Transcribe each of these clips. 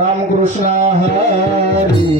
रामकृष्ण हरी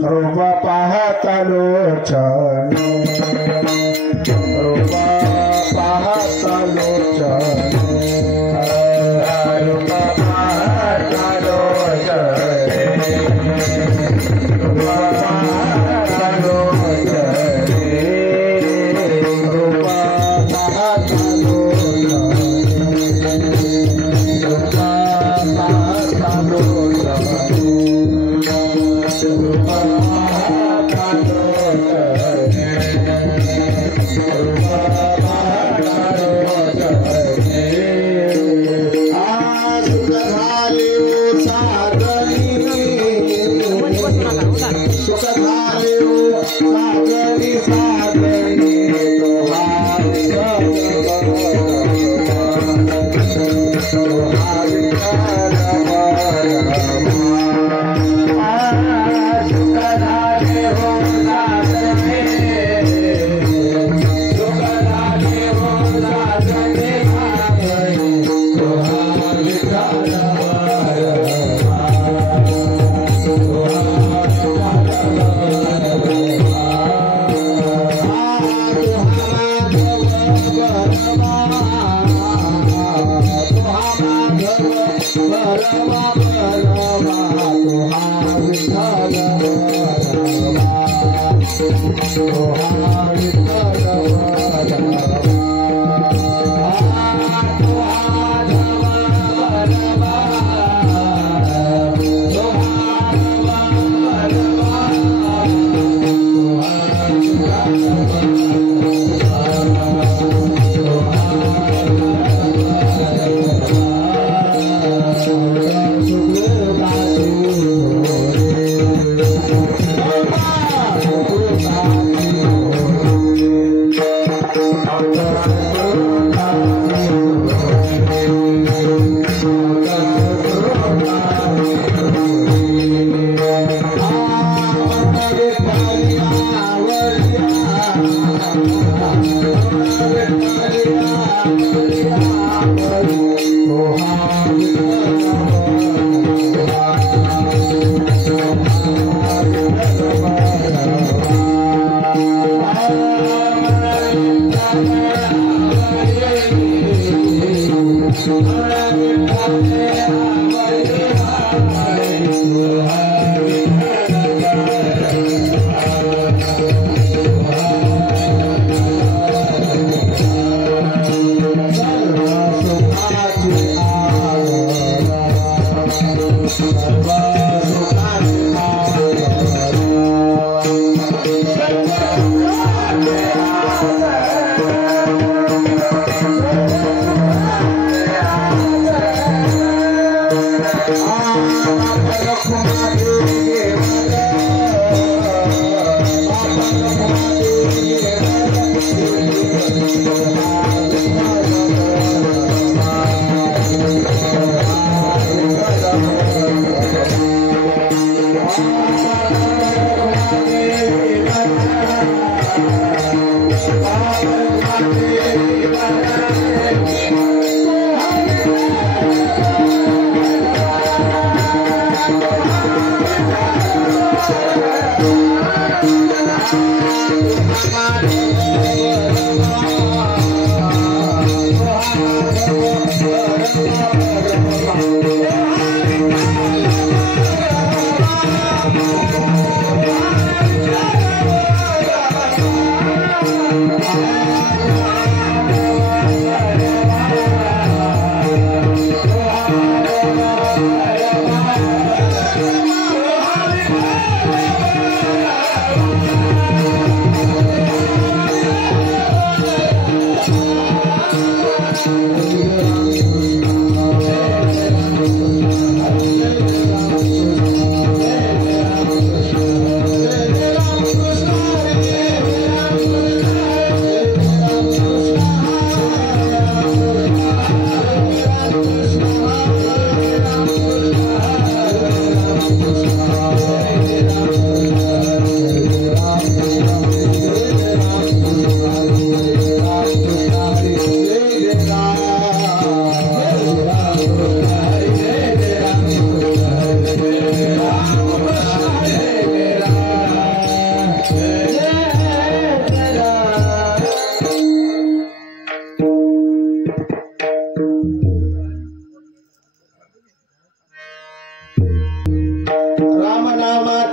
रूपा पाहता लोचन रूपा पाहता लोचन रूपा पाहता लोचन रूपा पाहता लोचन रूपा पाहता लोचन रूपा पाहता Oh,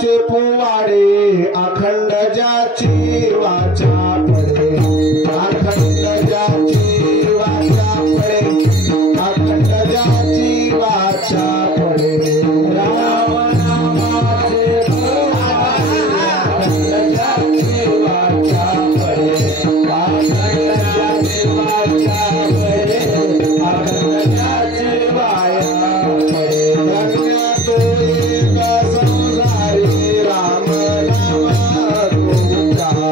नामाचे पोवाडे अखंड ज्याची वाचा पडे अखंड ज्याची वाचा पडे अखंड ज्याची वाचा पडे राम नामाचे पोवाडे अखंड ज्याची वाचा पडे अखंड ज्याची वाचा पडे अखंड ज्याची वाया पडे धन्य तो एक संसारी राम नाम उच्चारी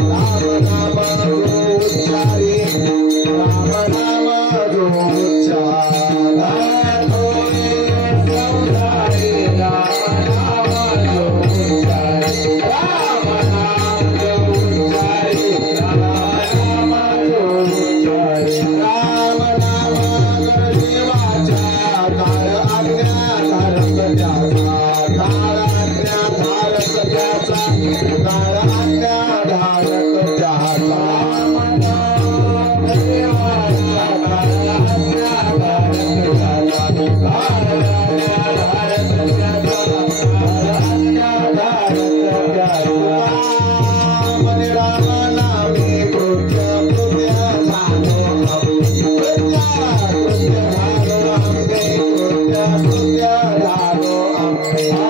राम नाम उच्चारी राम नाम उच्चारी तो एक संसारी राम नाम उच्चारी राम नाम उच्चारी राम नाम उच्चारी राम नाम देवाचा काळ आज्ञा धारक त्याचा काळ आज्ञा धारक त्याचा काळ आज्ञा धारक त्याचा राम नाम देवाचा काळ आज्ञा धारक त्याचा काळ आज्ञा धारक त्याचा काळ आज्ञा धारक त्याचा मन राम नामे कृत्य कृत्य झालो कृत्य कृत्य झालो आंबे कृत्य कृत्य झालो आंबे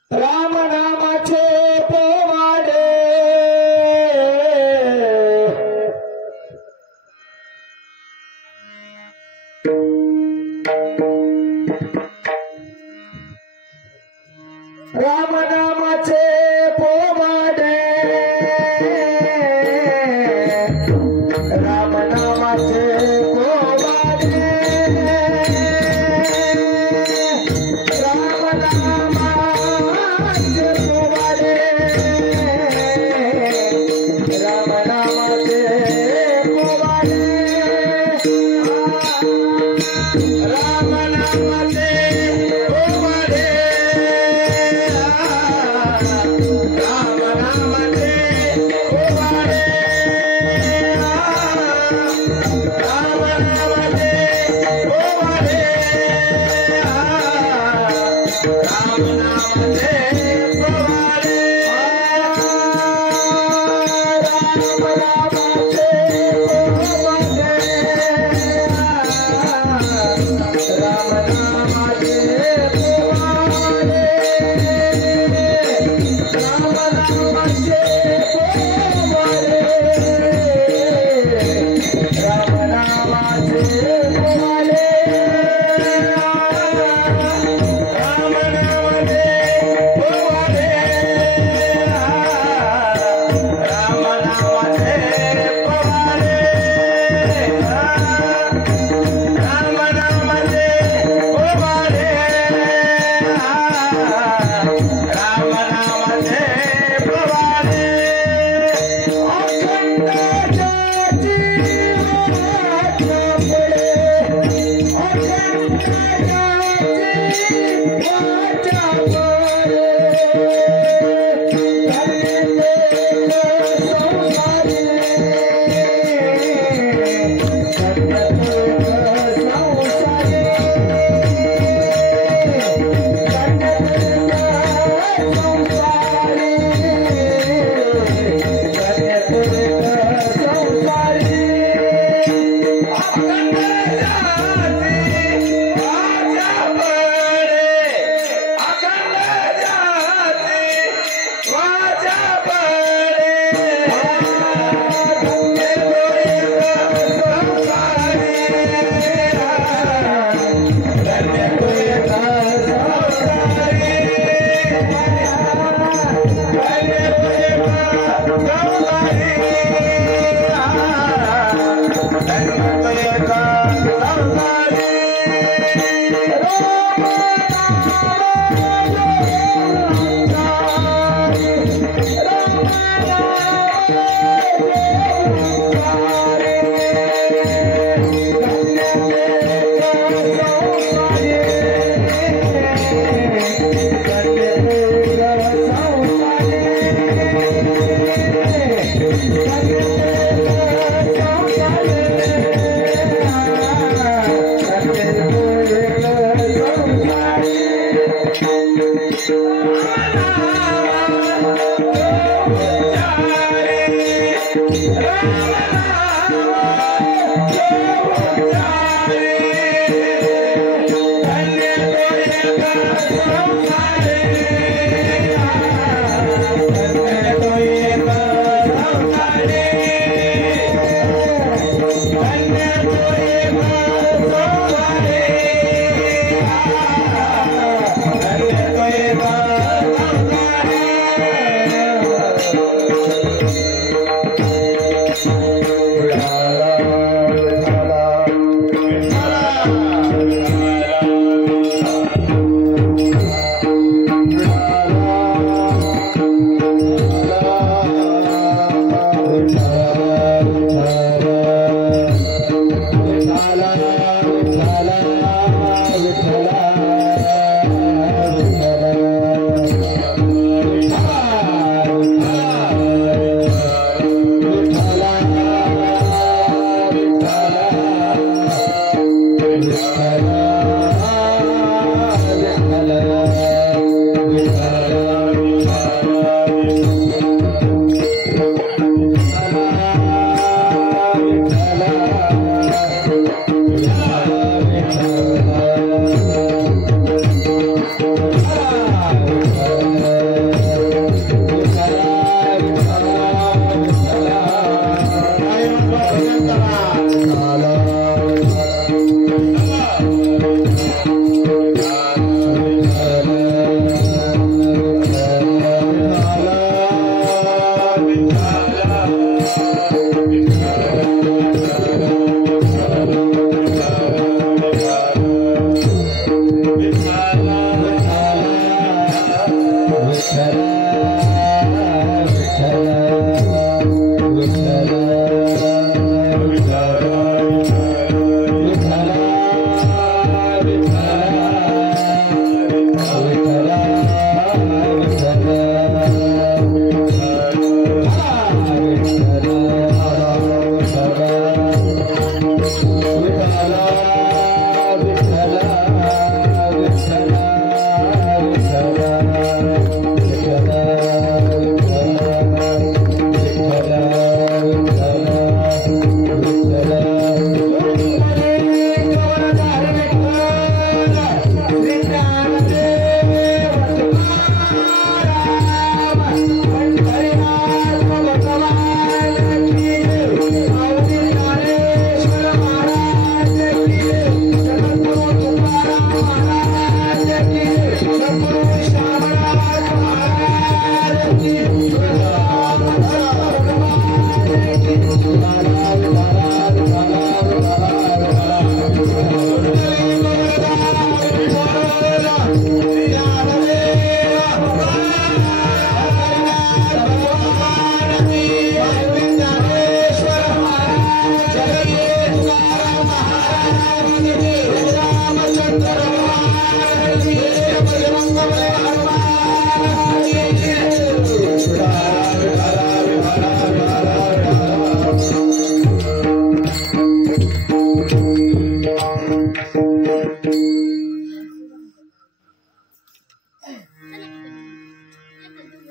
राम नामाचे पोवाडे राम नामाचे पोवाडे राम नामाचे पोवाडे राम नामाचे पोवाडे राम नामाचे पोवाडे राम नामाचे पोवाडे राम नामाचे पोवाडे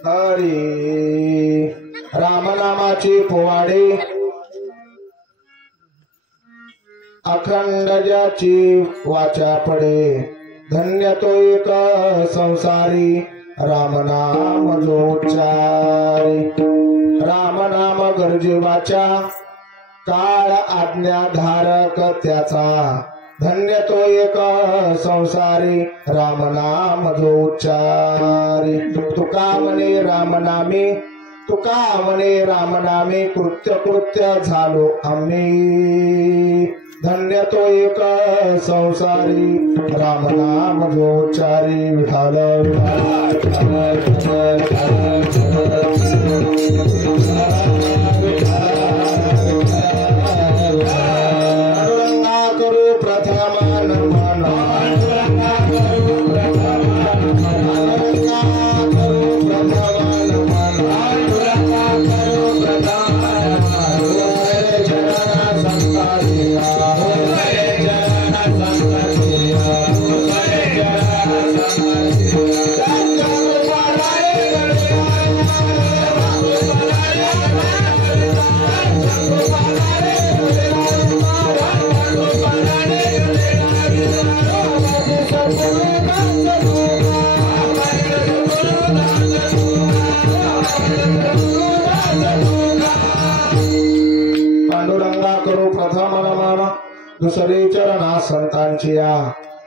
हरी रामनामाचे पोवाडे अखंड ज्याची वाचा पडे धन्य तो एक संसारी राम नाम जो उच्चारी राम नाम गरजे वाचा काळ आज्ञाधारक त्याचा धन्य तो एक संसारी राम नाम जो उच्चारी तुका म्हणे राम नामे तुका म्हणे राम नामे कृत्य कृत्य झालो आम्ही धन्य तो एक संसारी राम नाम जो उच्चारी विठाल करू प्रथम नमन पांडुरंगा करू प्रथम नमन दुसरे चरणा संतांची या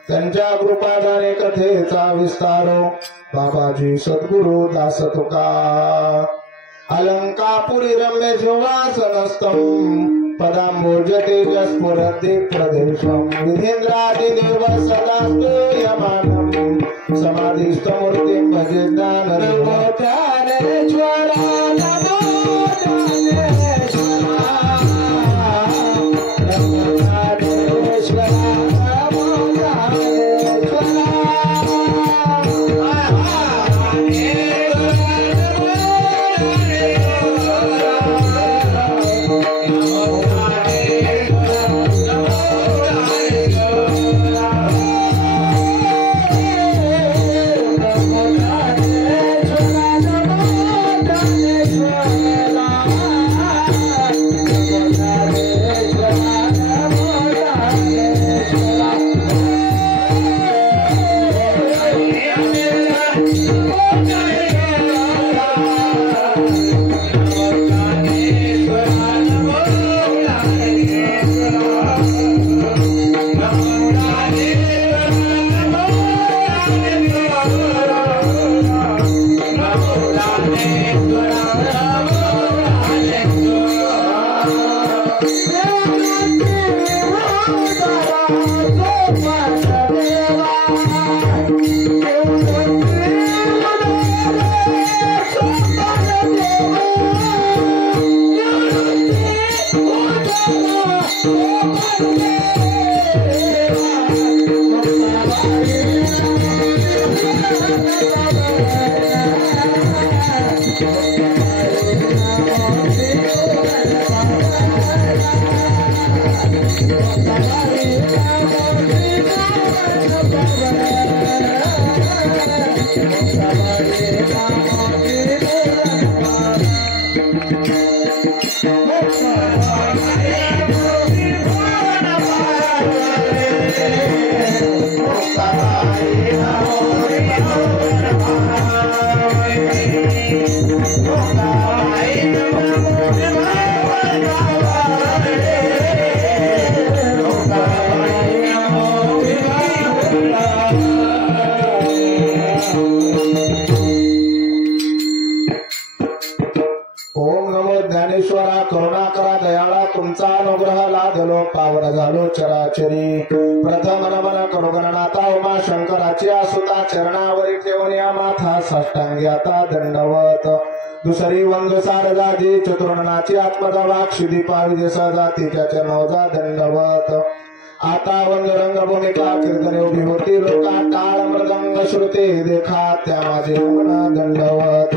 त्यांच्या कृपादाने कथेचा विस्तारो बाबाजी सद्गुरु दास तुका अलंकापुरी रम्य शिवासनस्थं पदांबोज तेजस्फुरति प्रदेशं विधेन्द्रादिदेव सदा स्तूयमानं समाधिस्थमूर्तिं भजे ज्ञानदेवोत्थानेश्वरा नमो चराचरी प्रथम नमन करू गणनाथा उमा शंकराची सुता चरणावरी ठेवून या माथा साष्टांगी आता दंडवत दुसरी वंद सारदाजी चतुर्णाची आत्मदा क्षिदीपा विजय जातीच्या चरणोजा दंडवत आता वंद रंग भूमिका कीर्तने उभी होती लोका टाळ मृदंग श्रुते देखा त्या माझे अंगण दंडवत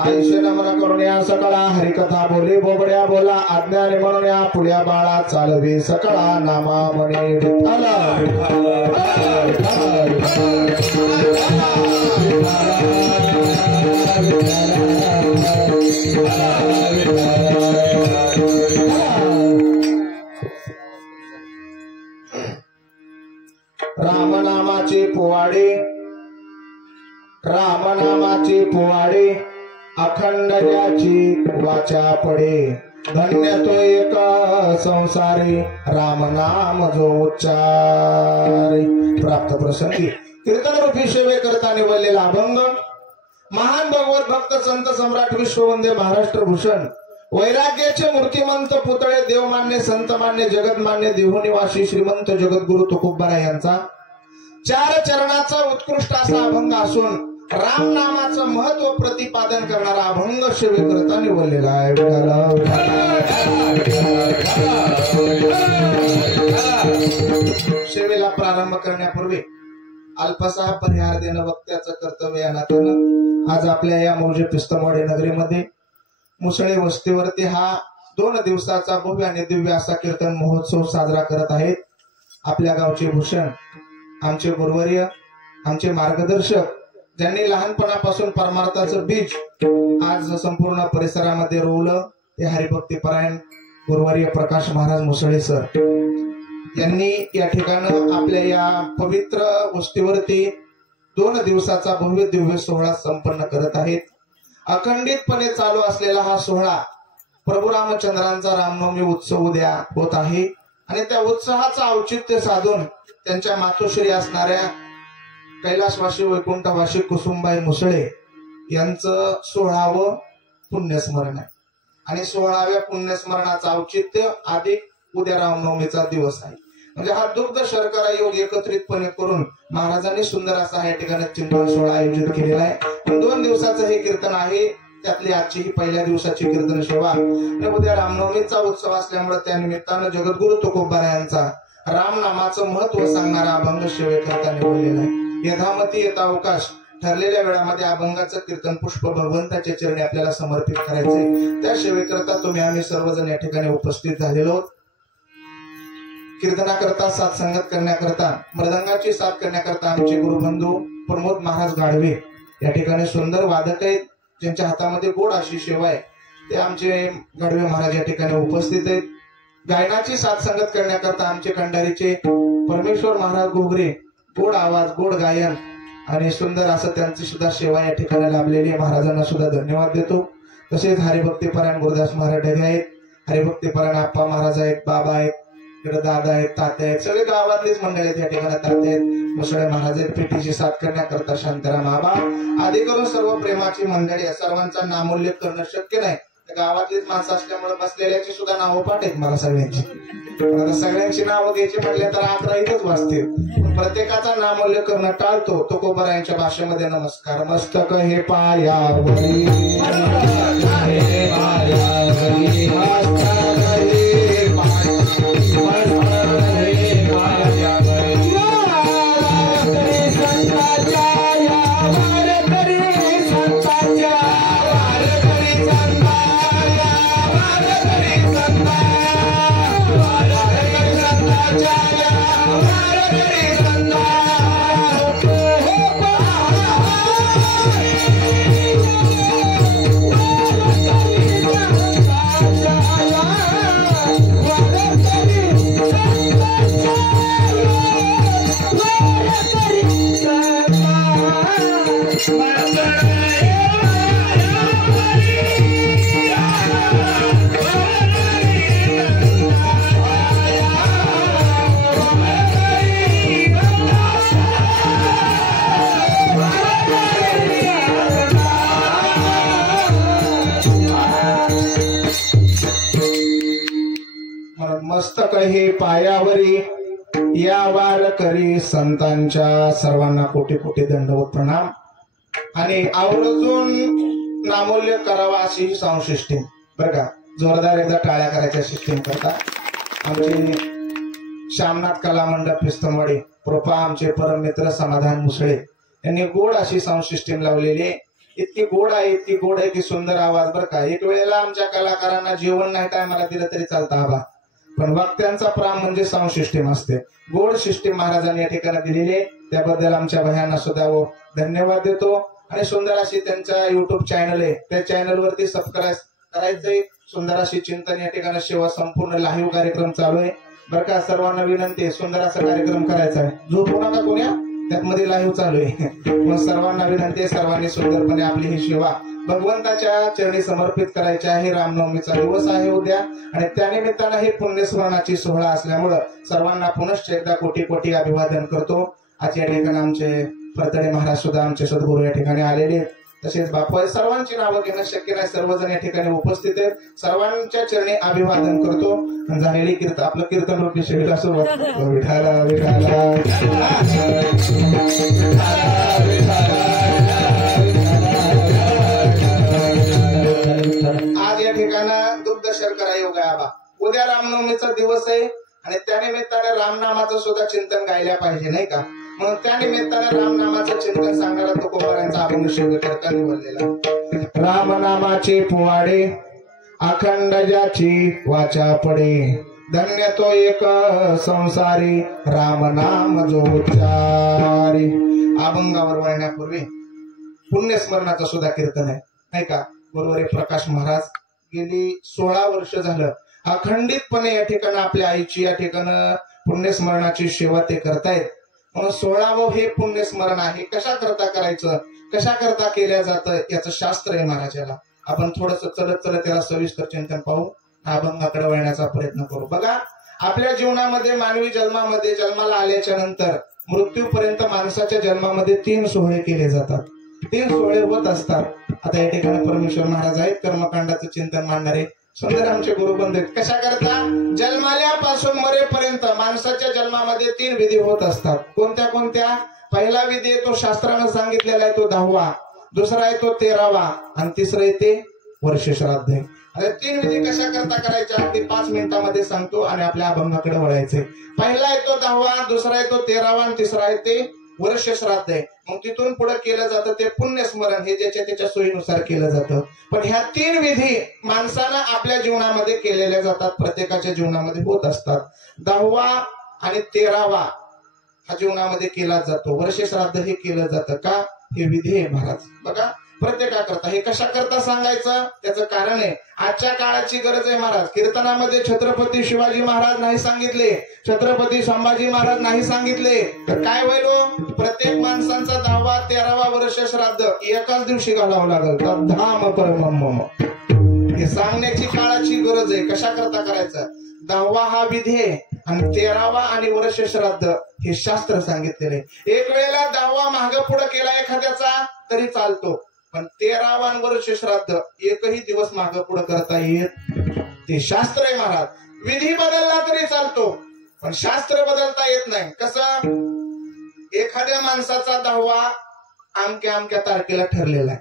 आयुष्य नमन करून या सकळा हरिकथा बोली बोबड्या बोला आज्ञाने म्हणून या पुढ्या बाळा चालवी सकळा नामा म्हणे विठ्ठल रामनामाचे पोवाडे रामनामाचे पोवाडे अखंड ज्याची वाचा पडे धन्य तो एक संसारी राम नाम जो उच्चारे प्राप्त प्रसंगी कीर्तन रूपी सेवे करता निवडलेला अभंग महान भगवत भक्त संत सम्राट विश्ववंदे महाराष्ट्र भूषण वैराग्याचे मूर्तिमंत पुतळे देवमान्य संतमान्य जगतमान्य देहनिवासी श्रीमंत जगद्गुरु तुकोबरा यांचा 4 चरणाचा उत्कृष्ट असा अभंग असून राम नामाचं महत्व प्रतिपादन करणारा अभंग सेवे करता निवडलेला आहे सेवेला प्रारंभ करण्यापूर्वी अल्पसा परिहार देणं वक्त्याचं कर्तव्य या नात्यानं आज आपल्या या मौजे पिस्तमवाडी नगरीमध्ये मुसळे वस्तीवरती हा 2 दिवसाचा भव्य आणि दिव्य असा कीर्तन महोत्सव साजरा करत आहेत आपल्या गावचे भूषण आमचे गुरुवर्य आमचे मार्गदर्शक ज्यांनी लहानपणापासून परमार्थाचं बीज आज संपूर्ण परिसरामध्ये रोवलं ते हरिभक्तीपरायण गुरुवर्य प्रकाश महाराज मुसळे सर यांनी या ठिकाणी आपल्या या पवित्र गोष्टीवरती 2 दिवसाचा भव्य दिव्य सोहळा संपन्न करत आहेत अखंडितपणे चालू असलेला हा सोहळा प्रभू रामचंद्रांचा रामनवमी उत्सव उद्या होत आहे आणि त्या उत्साहाचं औचित्य साधून त्यांच्या मातोश्री असणाऱ्या कैलासवासी वैकुंठवासी कुसुमबाई मुसळे यांचं 16वं पुण्यस्मरण आहे आणि 16व्या पुण्यस्मरणाचं औचित्य अधिक उद्या रामनवमीचा दिवस आहे म्हणजे हा दुग्ध शर्करा योग एकत्रितपणे करून महाराजांनी सुंदर असा या ठिकाणी चिंतन सोहळा आयोजित केलेला आहे 2 दिवसाचं हे कीर्तन आहे त्यातली आजची ही पहिल्या दिवसाची कीर्तन सेवा आणि उद्या रामनवमीचा उत्सव असल्यामुळे त्या निमित्तानं जगद्गुरु तुकोबरा यांचा राम नामाचं महत्व सांगणारा अभंग सेवे करता निवडलेला आहे यथामती येता अवकाश ठरलेल्या वेळामध्ये अभंगाचं कीर्तन पुष्प भगवंताच्या चरणी आपल्याला समर्पित करायचे त्या सेवेकरता तुम्ही आम्ही सर्वजण या ठिकाणी उपस्थित झालेलो कीर्तनाकरता साथ संगत करण्याकरता मृदंगाची साथ करण्याकरता आमचे गुरुबंधू प्रमोद महाराज गाढवे या ठिकाणी सुंदर वादक आहेत ज्यांच्या हातामध्ये गोड अशी सेवा आहे ते आमचे गाढवे महाराज या ठिकाणी उपस्थित आहेत गायनाची साथ संगत करण्याकरता आमचे खंडारीचे परमेश्वर महाराज गोगरे गोड आवाज गोड गायन आणि सुंदर असं त्यांची सुद्धा सेवा या ठिकाणी लाभलेली आहे महाराजांना सुद्धा धन्यवाद देतो तसेच हरिभक्तीपरायण गुरुदास महाराज ढगे आहेत हरिभक्तीपरायण आप्पा महाराज आहेत बाबा आहेत इकडे दादा आहेत तात्या आहेत सगळे गावातलीच मंडळी आहेत या ठिकाणी तात्या आहेत मुसळे महाराज आहेत पेटीची साथ करण्याकरता शांताराम आबा आदी करून सर्व प्रेमाची मंडळी सर्वांचा नामोल्लेख करणं शक्य नाही गावातलीच माणसं असल्यामुळे बसलेल्याची सुद्धा नावं पाठ आहेत मला सगळ्यांची आता सगळ्यांची नावं घ्यायची म्हटले तर 11 इथंच वाचतील प्रत्येकाचा नामोल्लेख करणं टाळतो तुकोबरा यांच्या भाषेमध्ये नमस्कार मस्तक हे पायावरी मस्तक हे पायावरी या वार करी संतांच्या सर्वांना कोटी कोटी दंडवत प्रणाम आणि आवर्जून नामोल्लेख करावा अशी ही साऊंड सिस्टीम बरं का जोरदार एकदा टाळ्या करायच्या सिस्टीम करता आमचे श्यामनाथ कला मंडप पिस्तमवाडी प्रोपा आमचे परम मित्र समाधान मुसळे यांनी गोड अशी साऊंड सिस्टीम लावलेली आहे इतकी गोड आहे की सुंदर आवाज बरं का एक वेळेला आमच्या कलाकारांना जेवण नाही टायमाला दिलं तरी चालतं आबा पण वक्त्यांचा प्राण म्हणजे साऊंड सिस्टीम असते गोड सिस्टीम महाराजांनी या ठिकाणी दिलेली आहे त्याबद्दल आमच्या भयांना सुद्धा धन्यवाद देतो आणि सुंदर अशी त्यांचा युट्यूब चॅनल आहे त्या चॅनल वरती सबस्क्राईब करायचंय सुंदर अशी चिंतन या ठिकाणी सेवा संपूर्ण लाईव्ह कार्यक्रम चालू आहे बरं का. सर्वांना विनंती आहे, सुंदर असा कार्यक्रम करायचा आहे. झोपू नका कोण्या, त्यात मध्ये लाईव्ह चालू आहे. पण सर्वांना विनंती आहे, सर्वांनी सुंदरपणे आपली ही सेवा भगवंताच्या चरणी समर्पित करायची आहे. रामनवमीचा दिवस आहे उद्या आणि त्यानिमित्तानं हे पुण्यस्मरणाची सोहळा असल्यामुळं सर्वांना पुनश्च एकदा कोटी कोटी अभिवादन करतो. आज या ठिकाणी आमचे फरतडे महाराज सुद्धा आमचे सद्गुरू या ठिकाणी आलेले आहेत. तसेच बापू सर्वांची नावं घेणं शक्य नाही, सर्वजण या ठिकाणी उपस्थित आहेत. सर्वांच्या चरणी अभिवादन करतो. झालेली कीर्तन आपलं कीर्तन रूपी शिबिर सुरुवात. विठाला विठाला आज या ठिकाणी दुग्ध शर्करा योग आहे आबा. उद्या रामनवमीचा दिवस आहे आणि त्यानिमित्ताने रामनामाचं सुद्धा चिंतन गायला पाहिजे नाही का. म्हणून त्यानिमित्तानं रामनामाचं चिंतन सांगणारा तुकोबारांचा अभंग शिवकर्ता निवडलेला. रामनामाचे पुवाडे अखंड ज्याची वाचा पडे, धन्य तो एक संसारी राम नाम जो उच्चारी. अभंगावर वळण्यापूर्वी पुण्यस्मरणाचं सुद्धा कीर्तन आहे नाही का. बरोबर आहे. प्रकाश महाराज गेली 16 वर्ष झालं अखंडितपणे या ठिकाणी आपल्या आईची या ठिकाणी पुण्यस्मरणाची सेवा ते करतायत. म्हणून 16वं हे पुण्यस्मरण आहे. कशा करता करायचं, कशा करता केल्या जातं याचं शास्त्र आहे महाराजाला. आपण थोडस चलत चलत त्याला सविस्तर चिंतन पाहू, अभंगाकडे वळण्याचा प्रयत्न करू. बघा, आपल्या जीवनामध्ये मानवी जन्मामध्ये जन्माला आल्याच्या नंतर मृत्यूपर्यंत माणसाच्या जन्मामध्ये 3 सोहळे केले जातात. 3 सोहळे होत असतात. आता या ठिकाणी परमेश्वर महाराज आहेत, कर्मकांडाचं चिंतन मांडणारे सुंदर आमचे गुरुबंध. कशा करता जन्माल्यापासून मरेपर्यंत माणसाच्या जन्मामध्ये 3 विधी होत असतात. कोणत्या कोणत्या? पहिला विधी तो शास्त्रानं सांगितलेला आहे तो 10वा, दुसरा आहे तो 13वा आणि तिसरा आहे ते वर्ष श्राद्ध आहे. आता 3 विधी कशा करता करायच्या अगदी 5 मिनिटांमध्ये सांगतो आणि आपल्या अभंगाकडे वळायचे. पहिला आहे तो 10वा, दुसरा आहे तो 13वा आणि तिसरा आहे ते वर्ष श्राद्ध आहे. मग तिथून पुढे केलं जातं ते पुण्यस्मरण, हे ज्याच्या त्याच्या सोयीनुसार केलं जातं. पण ह्या 3 विधी माणसानं आपल्या जीवनामध्ये केलेल्या जातात, प्रत्येकाच्या जीवनामध्ये होत असतात. 10वा आणि 13वा हा जीवनामध्ये केला जातो. वर्ष श्राद्ध हे केलं जातं का? हे विधी आहे महाराज. बघा, प्रत्येकाकरता. हे कशा करता सांगायचं त्याचं कारण आहे. आजच्या काळाची गरज आहे महाराज. कीर्तनामध्ये छत्रपती शिवाजी महाराज नाही सांगितले, छत्रपती संभाजी महाराज नाही सांगितले, तर काय होईल? प्रत्येक माणसांचा 10वा 13वा वर्ष श्राद्ध एकाच दिवशी घालावं लागेल. धाम परमम हे सांगण्याची काळाची गरज आहे. कशा करता करायचं? 10वा हा विधी आहे आणि 13वा आणि वर्ष श्राद्ध हे शास्त्र सांगितलेले. एक वेळेला 10वा मागे पुढे केला एखाद्याचा तरी चालतो, पण 13वा आणि वर्ष श्राद्ध एकही दिवस मागे पुढे करता येत. ते शास्त्र आहे महाराज. विधी बदलला तरी चालतो पण शास्त्र बदलता येत नाही. कसं? एखाद्या माणसाचा 10वा अमक्या अमक्या तारखेला ठरलेला आहे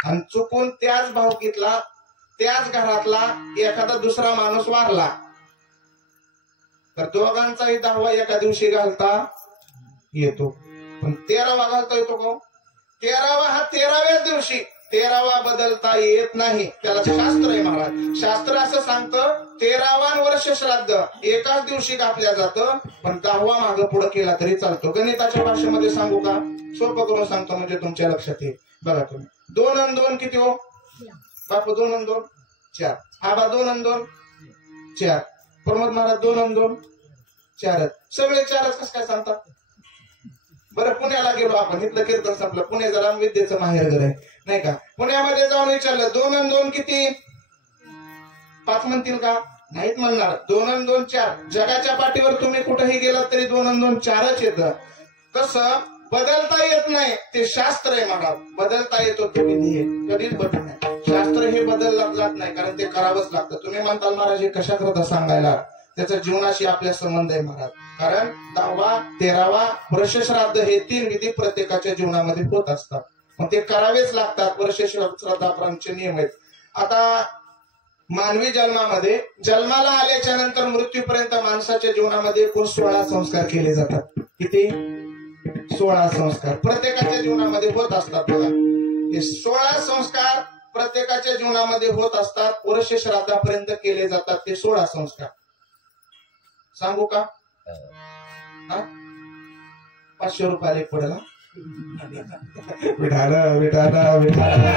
आणि चुकून त्याच भावकीतला त्याच घरातला एखादा दुसरा माणूस वारला तर दोघांचाही 10वा एका दिवशी घालता येतो, पण 13वा घालता येतो का? 13वा हा 13व्याच दिवशी, 13वा बदलता येत नाही. त्याला शास्त्र आहे महाराज. शास्त्र असं सांगतं 13वा वर्ष श्राद्ध एकाच दिवशी घातल्या जातं, पण 10वा मागे पुढे केला तरी चालतो. गणिताच्या भाषेमध्ये सांगू का? सोपं करून सांगतो म्हणजे तुमच्या लक्षात येईल. बघा तुम्ही, 2 आणि 2 किती हो बापू? 2 आणि 2 4. आबा 2 आणि 2 4. प्रमोद महाराज 2 आणि 2 4. सगळे 4च कसं काय सांगतात? बरं, पुण्याला गेलो आपण, इथलं कीर्तन संपलं. पुणे जरा विद्येचं माहेरघर आहे नाही का. पुण्यामध्ये जाऊन विचारलं 2 आणि 2 किती? 5 म्हणतील का? नाहीत म्हणणार. 2 आणि 2 4. जगाच्या पाठीवर तुम्ही कुठेही गेलात तरी 2 आणि 2 4च येतं. कसं? बदलता येत नाही. ते शास्त्र आहे महाराज. बदलता येतो तो विधी आहे, कधीच बदल नाही. शास्त्र हे बदललं जात नाही, कारण ते करावंच लागतं. तुम्ही म्हणताल महाराज हे कशा करता सांगायला? त्याचा जीवनाशी आपल्या संबंध आहे महाराज. कारण 10वा 13वा वर्ष श्राद्ध हे 3 विधी प्रत्येकाच्या जीवनामध्ये होत असतात, मग ते करावेच लागतात. वर्ष श्राद्धाप्रमाणे नियम आहेत. आता मानवी जन्मामध्ये जन्माला आल्याच्या नंतर मृत्यूपर्यंत माणसाच्या जीवनामध्ये एकूण 16 संस्कार केले जातात. किती? 16 संस्कार प्रत्येकाच्या जीवनामध्ये होत असतात. बघा, हे 16 संस्कार प्रत्येकाच्या जीवनामध्ये होत असतात. वर्ष श्राद्धापर्यंत केले जातात ते 16 संस्कार. सांगू का? 500 रुपयाला एक पडेल. विठाला विठाला विठाला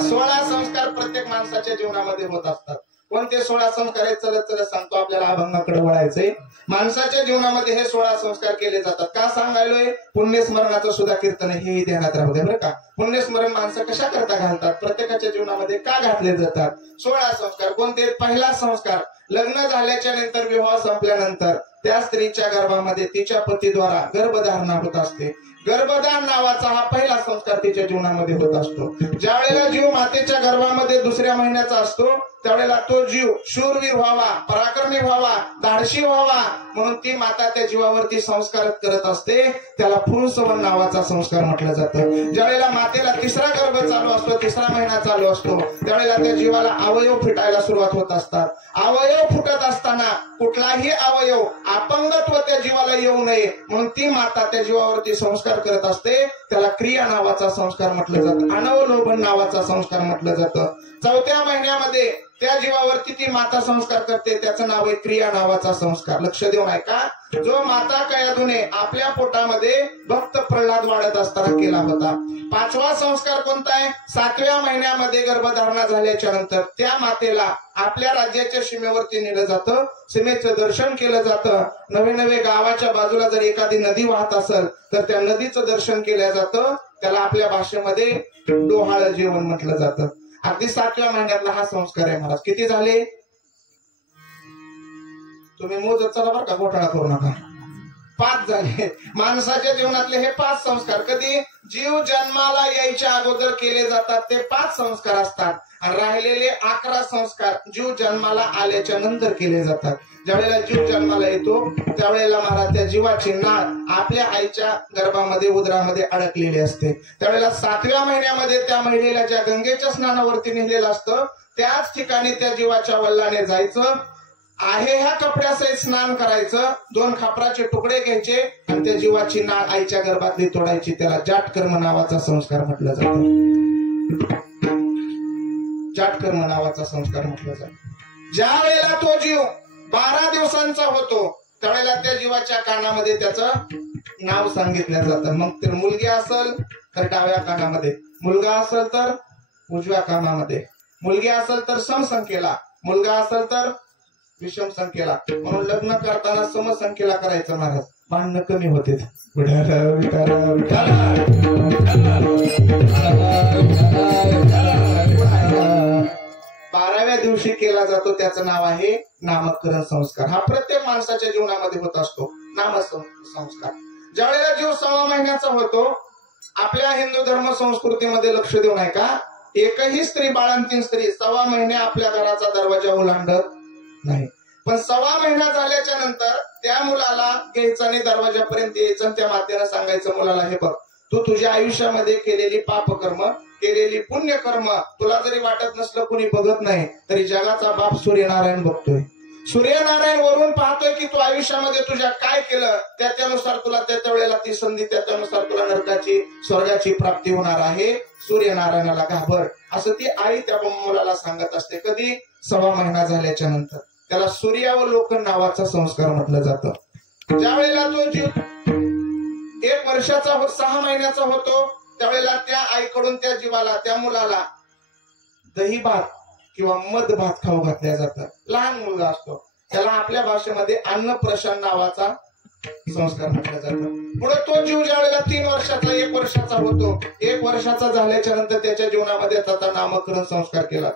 16 संस्कार प्रत्येक माणसाच्या जीवनामध्ये होत असतात. कोणते 16 संस्कार आहेत चलत चलत सांगतो, आपल्याला अभंगाकडे वळायचंय. माणसाच्या जीवनामध्ये हे 16 संस्कार केले जातात. का सांगायलोय? पुण्यस्मरणाचं सुद्धा कीर्तन हेही ध्यानात राहू दे बरं का. पुण्यस्मरण माणसं कशा करता घालतात, प्रत्येकाच्या जीवनामध्ये का घातले जातात? 16 संस्कार कोणते? पहिला संस्कार, लग्न झाल्याच्या नंतर, विवाह संपल्यानंतर त्या स्त्रीच्या गर्भामध्ये तिच्या पतीद्वारा गर्भधारणा होत असते. गर्भधान नावाचा हा पहिला संस्कार तिच्या जीवनामध्ये होत असतो. ज्या वेळेला जीव मातेच्या गर्भामध्ये दुसऱ्या महिन्याचा असतो, त्यावेळेला तो जीव शूरवीर व्हावा, पराक्रमी व्हावा, धाडशी व्हावा म्हणून ती माता त्या जीवावरती संस्कार करत असते. त्याला पुंसवन नावाचा संस्कार म्हटलं जातं. ज्यावेळेला मातेला तिसरा गर्भ चालू असतो, तिसरा महिना चालू असतो, त्यावेळेला त्या जीवाला अवयव फुटायला सुरुवात होत असतात. अवयव फुटत असताना कुठलाही अवयव अपंगत्व त्या जीवाला येऊ नये म्हणून ती माता त्या जीवावरती संस्कार करत असते. त्याला क्रिया नावाचा संस्कार म्हटलं जातं, अनवलोभन नावाचा संस्कार म्हटलं जातं. चौथ्या महिन्यामध्ये त्या जीवावरती ती माता संस्कार करते, त्याचं नाव आहे क्रिया नावाचा संस्कार. लक्ष देऊन ऐका. जो माता कयाधूने आपल्या पोटामध्ये भक्त प्रल्हाद वाढत असताना केला होता. 5वा संस्कार कोणता आहे? 7व्या महिन्यामध्ये गर्भधारणा झाल्याच्या नंतर त्या मातेला आपल्या राज्याच्या सीमेवरती नेलं जातं, सीमेचं दर्शन केलं जातं. नवे नवे गावाच्या बाजूला जर एखादी नदी वाहत असेल तर त्या नदीचं दर्शन केलं जातं. त्याला आपल्या भाषेमध्ये डोहाळ जेवण म्हटलं जातं. अगदी 7व्या महिन्यातला हा संस्कार आहे महाराज. किती झाले? तुम्ही मोजत चला बरं का, घोटाळा करू नका. 5 झाले. माणसाच्या जीवनातले हे 5 संस्कार कधी जीव जन्माला यायच्या अगोदर केले जातात, ते 5 संस्कार असतात. आणि राहिलेले 11 संस्कार जीव जन्माला आल्याच्या नंतर केले जातात. ज्यावेळेला जीव जन्माला येतो त्यावेळेला महाराज त्या जीवाची नाळ आपल्या आईच्या गर्भामध्ये, उदरामध्ये अडकलेली असते. त्यावेळेला 7व्या महिन्यामध्ये त्या महिलेला ज्या गंगेच्या स्नानावरती नेलेलं असतं त्याच ठिकाणी त्या जीवाच्या वल्लाने जायचं, आहे ह्या कपड्यासहित स्नान करायचं, 2 खापराचे तुकडे घ्यायचे आणि त्या जीवाची नाळ आईच्या गर्भातली तोडायची. त्याला जाटकर्म नावाचा संस्कार म्हटलं जातं. जाटकर्म नावाचा संस्कार म्हटलं जातं. ज्या वेळेला तो जीव 12 दिवसांचा होतो त्यावेळेला त्या जीवाच्या कानामध्ये त्याचं नाव सांगितलं जातं. मग तर मुलगी असेल तर डाव्या कानामध्ये, मुलगा असेल तर उजव्या कानामध्ये, मुलगी असेल तर समसंख्येला, मुलगा असेल तर विषम संख्येला. म्हणून लग्न करताना समसंख्येला करायचं महाराज, भांडणं कमी होते. 12व्या दिवशी केला जातो, त्याचं नाव आहे नामकरण संस्कार. हा प्रत्येक माणसाच्या जीवनामध्ये होत असतो, नामसंस्कार. ज्यावेळेला जीव 6व्या महिन्याचा होतो, आपल्या हिंदू धर्म संस्कृतीमध्ये लक्ष देऊन आहे का, एकही स्त्री, बाळंतीण स्त्री 6 महिने आपल्या घराचा दरवाजा ओलांडत नाही. पण 6वा महिना झाल्याच्या नंतर त्या मुलाला घ्यायचं आणि दरवाजापर्यंत यायचं आणि त्या मातेला सांगायचं, मुलाला हे बघ, तू तुझ्या आयुष्यामध्ये केलेली पापकर्म, केलेली पुण्यकर्म तुला जरी वाटत नसलं, कुणी बघत नाही, तरी जगाचा बाप सूर्यनारायण बघतोय. सूर्यनारायण वरून पाहतोय की तू आयुष्यामध्ये तुझ्या काय केलं, त्यानुसार तुला त्या वेळेला ती संधी, त्यानुसार तुला नरकाची स्वर्गाची प्राप्ती होणार आहे. सूर्यनारायणाला घाबर, असं ती आई त्या मुलाला सांगत असते. कधी? 6वा महिना झाल्याच्या नंतर. त्याला सूर्यावलोकन नावाचा संस्कार म्हटलं जातं. ज्या वेळेला तो जीव 1 वर्षाचा 6 महिन्याचा होतो त्यावेळेला त्या आईकडून त्या जीवाला, त्या मुलाला दही भात किंवा मध भात खाऊ घातल्या जातं. लहान मुलगा असतो त्याला आपल्या भाषेमध्ये अन्नप्रशन नावाचा संस्कार म्हटलं जातं. पुढे तो जीव ज्या वेळेला 3 वर्षाचा, 1 वर्षाचा होतो, 1 वर्षाचा झाल्याच्या नंतर त्याच्या जीवनामध्ये त्याचा नामकरण संस्कार केला,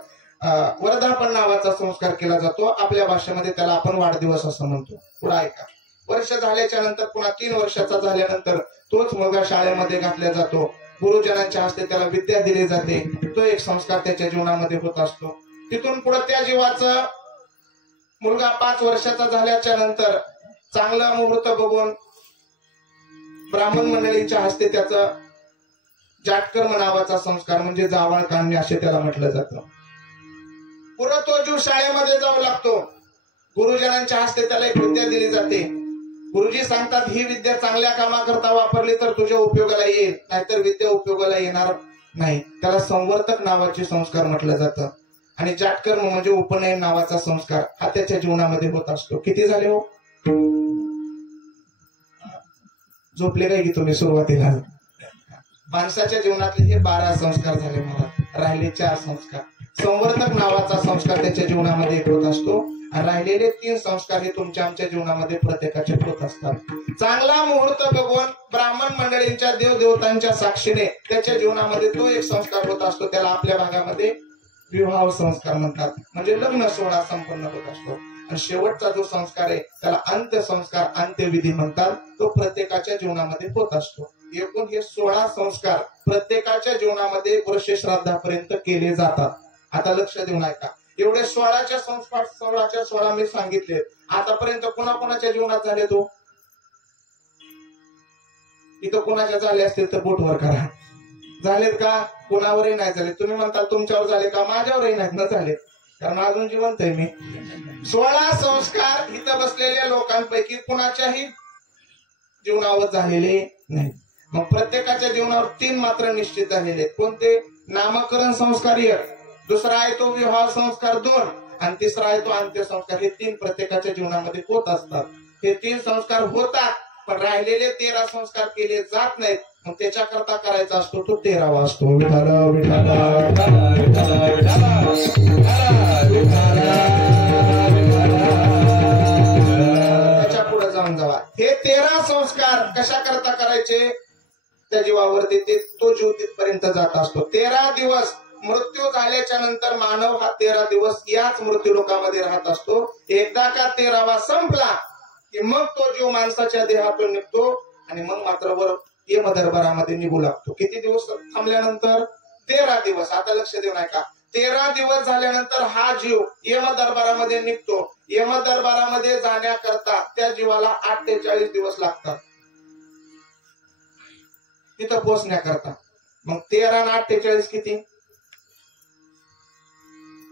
वर्धापन नावाचा संस्कार केला जातो. आपल्या भाषेमध्ये त्याला आपण वाढदिवस असं म्हणतो. पुढे ऐका. वर्ष झाल्याच्या नंतर पुन्हा 3 वर्षाचा झाल्यानंतर तोच मुलगा शाळेमध्ये घातला जातो. गुरुजनांच्या हस्ते त्याला विद्या दिली जाते. तो एक संस्कार त्याच्या जीवनामध्ये होत असतो. तिथून पुढे त्या जीवाचं मुलगा 5 वर्षाचा झाल्याच्या नंतर चांगला मुहूर्त बघून ब्राह्मण मंडळींच्या हस्ते त्याचं जाटकर्म नावाचा संस्कार म्हणजे जावळ काढणे असे त्याला म्हटलं जातं. पुढे तो जीव शाळेमध्ये जाऊ लागतो. गुरुजनांच्या हस्ते त्याला एक विद्या दिली जाते. गुरुजी सांगतात, ही विद्या चांगल्या कामाकरता वापरली तर तुझ्या उपयोगाला येईल, नाहीतर विद्या उपयोगाला येणार नाही. त्याला संवर्तक नावाचे संस्कार म्हटलं जातं. आणि जाटकर्म म्हणजे उपनयन नावाचा संस्कार हा त्याच्या जीवनामध्ये होत असतो. किती झाले हो? झोपले काय की तुम्ही सुरुवातीला? माणसाच्या जीवनातले हे 12 संस्कार झाले मला, राहिले 4 संस्कार. संवर्धक नावाचा संस्कार त्याच्या जीवनामध्ये होत असतो आणि राहिलेले 3 संस्कार हे तुमच्या आमच्या जीवनामध्ये प्रत्येकाचे होत असतात. चांगला मुहूर्त बघून ब्राह्मण मंडळींच्या देवदेवतांच्या साक्षीने त्याच्या जीवनामध्ये तो एक संस्कार होत असतो. त्याला आपल्या भागामध्ये विवाह संस्कार म्हणतात, म्हणजे लग्न सोहळा संपन्न होत असतो. आणि शेवटचा जो संस्कार आहे त्याला अंत्यसंस्कार अंत्यविधी म्हणतात. तो प्रत्येकाच्या जीवनामध्ये होत असतो. एकूण हे 16 संस्कार प्रत्येकाच्या जीवनामध्ये वर्ष श्राद्धापर्यंत केले जातात. आता लक्ष देऊन ऐका, एवढे 16च्या संस्कार 16 मी सांगितले. आतापर्यंत कोणाकोणाच्या जीवनात झाले तो इथं कोणाच्या झाले असतील तर बोटवर करा. झालेत का? कोणावरही नाही झाले. तुम्ही म्हणताल तुमच्यावर झाले का? माझ्यावरही नाहीत ना झाले, कारण अजून जिवंत आहे मी. 16 संस्कार इथं बसलेल्या लोकांपैकी कुणाच्याही जीवनावर झालेले नाही. मग प्रत्येकाच्या जीवनावर 3 मात्र निश्चित झालेले आहेत. कोणते? नामकरण संस्कार 1, दुसरा आहे तो विवाह संस्कार 2 आणि तिसरा आहे तो अंत्यसंस्कार. हे 3 प्रत्येकाच्या जीवनामध्ये होत असतात. हे 3 संस्कार होतात, पण राहिलेले 13 संस्कार केले जात नाहीत. मग त्याच्याकरता करायचा असतो तो 13वा असतो. विठाल विठाल त्याच्या पुढे जाऊन जावा. हे 13 संस्कार कशा करता करायचे? त्या जीवावरती तो जीव तिथपर्यंत जात असतो. 13 दिवस मृत्यू झाल्याच्या नंतर मानव हा 13 दिवस याच मृत्यू लोकामध्ये राहत असतो. एकदा का 13वा संपला की मग तो जीव माणसाच्या देहातून निघतो आणि मग मात्र वर यमदरबारामध्ये निघू लागतो. किती दिवस थांबल्यानंतर? 13 दिवस. आता लक्ष देऊ नका, 13 दिवस झाल्यानंतर हा जीव यमदरबारामध्ये निघतो. यमदरबारामध्ये जाण्याकरता त्या जीवाला 48 दिवस लागतात तिथं पोहोचण्याकरता. मग 13 आणि 48 किती?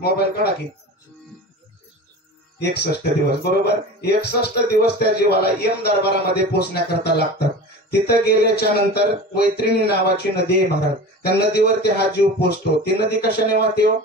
मोबाईल काढा की. 61 दिवस, बरोबर. 61 दिवस त्या जीवाला यम दरबारामध्ये पोहोचण्याकरता लागतात. तिथं गेल्याच्या नंतर वैतरिणी नावाची नदी आहे महाराज, त्या नदीवरती हा जीव पोहोचतो. ती नदी कशाने वाहते हो?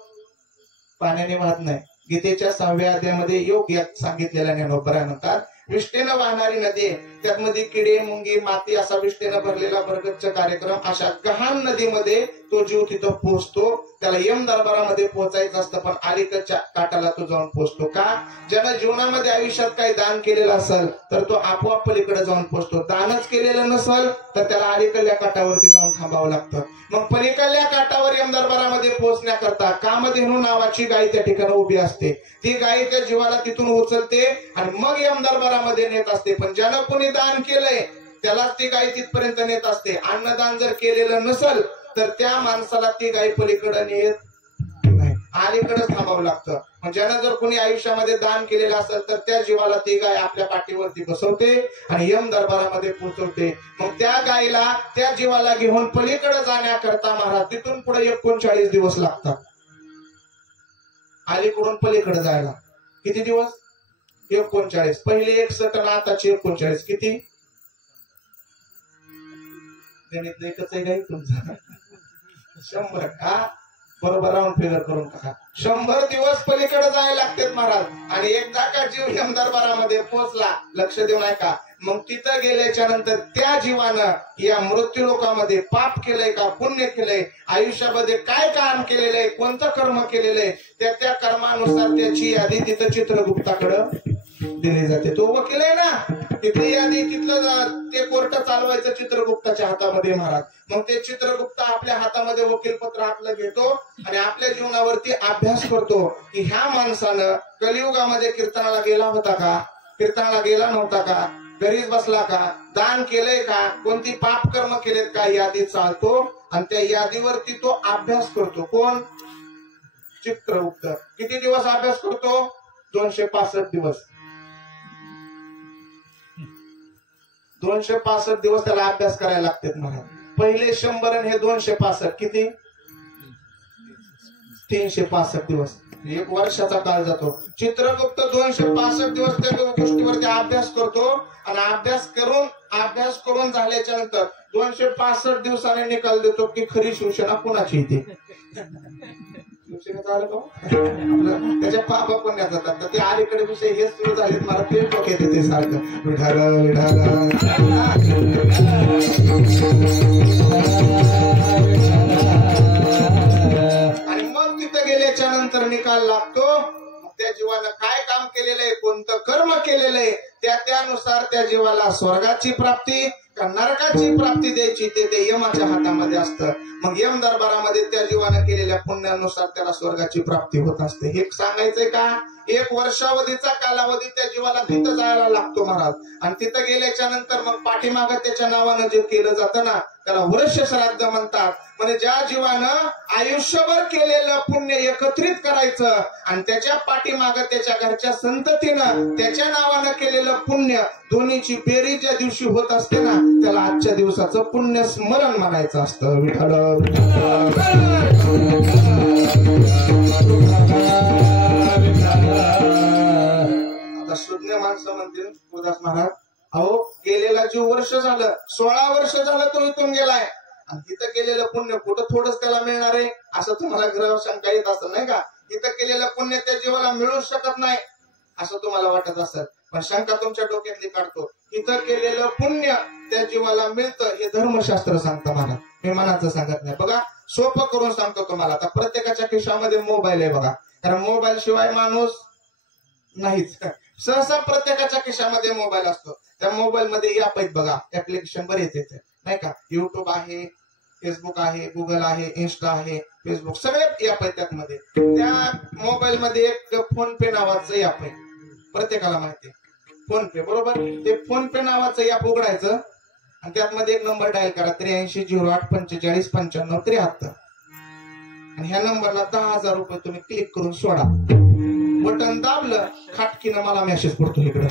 पाण्याने वाहत नाही. गीतेच्या 6व्या अध्यायामध्ये योग यात सांगितलेल्या ज्ञानोबरा म्हणतात विष्ठेनं वाहणारी नदी, त्यामध्ये किडे मुंगी माती असा विष्ठेनं भरलेला बरगच्च कार्यक्रम. अशा गहाण नदीमध्ये तो जीव तिथं पोहोचतो. त्याला यम दरबारामध्ये पोहोचायचं असतं, पण अलीकडच्या काठाला तो जाऊन पोहोचतो. का? ज्यानं जीवनामध्ये आयुष्यात काही दान केलेलं असेल तर तो आपोआप पलीकडे जाऊन पोहोचतो. दानच केलेलं नसेल तर त्याला अलीकडल्या काठावरती जाऊन थांबावं लागतं. मग पलीकडल्या काठावर यम दरबारामध्ये पोहोचण्याकरता कामधेनू नावाची गाय त्या ठिकाणी उभी असते. ती गाय त्या जीवाला तिथून उचलते आणि मग यम दरबारामध्ये नेत असते. पण ज्यानं कोणी दान केलंय त्यालाच ती गाय तिथपर्यंत नेत असते. अन्नदान जर केलेलं नसेल तर त्या माणसाला ती गाय पलीकडे नेत नाही, अलीकडेच थांबावं लागतं. मग ज्यानं जर कोणी आयुष्यामध्ये दान केलेलं असेल तर त्या जीवाला ती गाय आपल्या पाठीवरती बसवते आणि यम दरबारामध्ये पोहोचवते. मग त्या गायला त्या जीवाला घेऊन पलीकडे जाण्याकरता महाराज तिथून पुढे 39 दिवस लागतात. अलीकडून पलीकडे जायला किती दिवस? 39. पहिले 61 आणि आताची 39 किती? गणित एकच आहे काही तुमचं? 100. हा, बरोबर राऊंड फिगर करून टाका. 100 दिवस पलीकडे जायला लागतात महाराज. आणि एकदा का जीव यम दरबारामध्ये पोहोचला, लक्ष देऊन ऐका, मग तिथं गेल्याच्या नंतर त्या जीवानं या मृत्यू लोकामध्ये पाप केलंय का पुण्य केलंय, आयुष्यामध्ये काय काम केलेलं आहे, कोणतं कर्म केलेलं आहे, त्या कर्मानुसार त्याची यादी तिथं चित्रगुप्ताकडं दिली जाते. तो वकील आहे ना, तिथली यादी तिथलं ते कोर्ट चालवायचं चित्रगुप्ताच्या हातामध्ये महाराज. मग ते चित्रगुप्त आपल्या हातामध्ये वकीलपत्र आपलं घेतो आणि आपल्या जीवनावरती अभ्यास करतो की ह्या माणसानं कलियुगामध्ये कीर्तनाला गेला होता का, कीर्तनाला गेला नव्हता का, घरीच बसला का, दान केलंय का, कोणती पाप कर्म केलेत का, यादी चालतो आणि त्या यादीवरती तो अभ्यास करतो. कोण? चित्रगुप्त. किती दिवस अभ्यास करतो? 265 दिवस. 265 दिवस त्याला अभ्यास करायला लागतात महाराज. पहिले 100 आणि हे 265 किती? 365 दिवस. 1 वर्षाचा काळ जातो. चित्रगुप्त 265 दिवस त्या गोष्टीवरती अभ्यास करतो आणि अभ्यास करून झाल्याच्या नंतर 265 दिवसाने निकाल देतो की खरी शिवसेना कुणाची इथे. शिवसेनेचा आलं का? त्याच्या पाप पुण्यात जातात. तर ते अलीकडे विषय हेच सुरू झाले. मला ते डोक्यात येते ते सारखं विठाल विठाल. आणि मग तिथं गेल्याच्या जायला लागतो. त्या जीवानं काय काम केलेलं आहे, कोणतं कर्म केलेलं आहे, त्यानुसार त्या जीवाला स्वर्गाची प्राप्ती का नरकाची प्राप्ती द्यायची ते यमाच्या हातामध्ये असतं. मग यम दरबारामध्ये त्या जीवानं केलेल्या पुण्यानुसार त्याला स्वर्गाची प्राप्ती होत असते. हे सांगायचंय का? 1 वर्षावधीचा कालावधी त्या जीवाला तिथं जायला लागतो महाराज. आणि तिथं गेल्याच्या नंतर मग पाठीमागं त्याच्या नावानं जे केलं जातं ना त्याला वर्ष श्राद्ध म्हणतात. म्हणजे ज्या जीवानं आयुष्यभर केलेलं पुण्य एकत्रित करायचं आणि त्याच्या पाठीमागं त्याच्या घरच्या संततीनं त्याच्या नावानं केलेलं पुण्य दोन्हीची बेरीज ज्या दिवशी होत असते ना त्याला आजच्या दिवसाचं पुण्य स्मरण म्हणायचं असतं. विठ्ठल आता शुद्ध माणसं म्हणतील उदास महाराज, अहो गेलेला जीव वर्ष झालं, 16 वर्ष झालं तो इथून गेलाय आणि तिथं केलेलं पुण्य कुठं थोडंच त्याला मिळणार आहे असं तुम्हाला ग्रह शंका येत असं नाही का? इथं केलेलं पुण्य त्या जीवाला मिळू शकत नाही असं तुम्हाला वाटत असेल. पण शंका तुमच्या डोक्यातली काढतो. इथं केलेलं पुण्य त्या जीवाला मिळतं हे धर्मशास्त्र सांगतं मला, मी मनाचं सांगत नाही. बघा सोपं करून सांगतो तुम्हाला. आता प्रत्येकाच्या खिशामध्ये मोबाईल आहे बघा, कारण मोबाईल शिवाय माणूस नाहीच. सहसा प्रत्येकाच्या खिशामध्ये मोबाईल असतो. त्या मोबाईल मध्ये ऍप आहेत बघा, ऍप्लिकेशन बरेच येते नाही का? युट्यूब आहे, फेसबुक आहे, गुगल आहे, इन्स्टा आहे, फेसबुक सगळे ऍप आहेत त्यामध्ये. त्या मोबाईल मध्ये एक फोन पे नावाचं ऍप आहे, प्रत्येकाला माहिती आहे फोन पे बरोबर. ते फोन पे नावाचं ऍप उघडायचं आणि त्यामध्ये एक नंबर डायल करा 8308459573 आणि ह्या नंबरला 10,000 रुपये तुम्ही क्लिक करून सोडा. बटन दाबलं खाटकीनं मला मेसेज पडतो इकडे.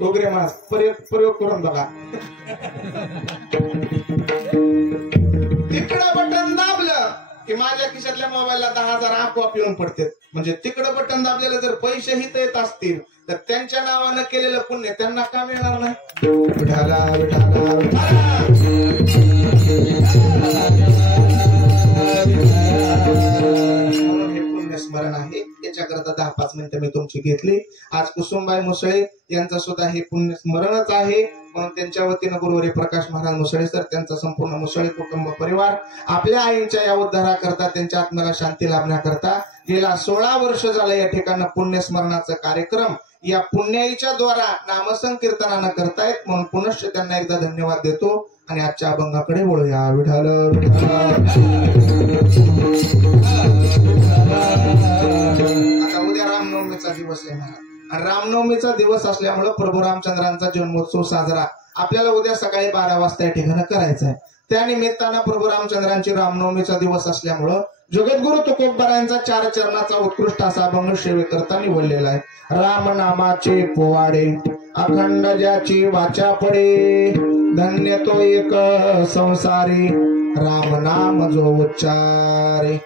वगैरे मास प्रयोग करून बघा. तिकडं बटन दाबलं की माझ्या खिशातल्या मोबाईलला 10,000 आपोआप येऊन पडते. म्हणजे तिकडं बटन दाबलेलं जर पैसे हित येत असतील तर त्यांच्या नावानं केलेलं पुण्य त्यांना का मिळणार नाही? विठाला विठाला स्मरण आहे. याच्याकरता 10-5 मिनिटं मी तुमची घेतली. आज कुसुमबाई मुसळे यांचं सुद्धा हे पुण्य स्मरणच आहे. म्हणून त्यांच्या वतीनं गुरुवारी प्रकाश महाराज मुसळे सर त्यांचा संपूर्ण मुसळे कुटुंब परिवार आपल्या आईच्या या उद्धाराकरता त्यांच्या आत्म्याला शांती लाभण्याकरता गेला 16 वर्ष झालं या ठिकाणी पुण्यस्मरणाचा कार्यक्रम या पुण्याईच्या द्वारा नामसंकीर्तनानं करतायत. म्हणून पुनश्च त्यांना एकदा धन्यवाद देतो आणि आजच्या अभंगाकडे वळूया. विठाल आता उद्या रामनवमीचा दिवस आहे आणि रामनवमीचा दिवस असल्यामुळे प्रभू रामचंद्रांचा जन्मोत्सव साजरा आपल्याला उद्या सकाळी 12 वाजता या ठिकाणी करायचा आहे. त्या निमित्तानं प्रभू रामचंद्रांची रामनवमीचा दिवस असल्यामुळं जगद्गुरु तुकोबारायांचा 4 चरणाचा उत्कृष्ट असा अभंग सेवेकरता निवडलेला आहे. राम नामाचे पोवाडे अखंड ज्याची वाचा पडे धन्य तो एक संसारी राम नाम जो उच्चारे.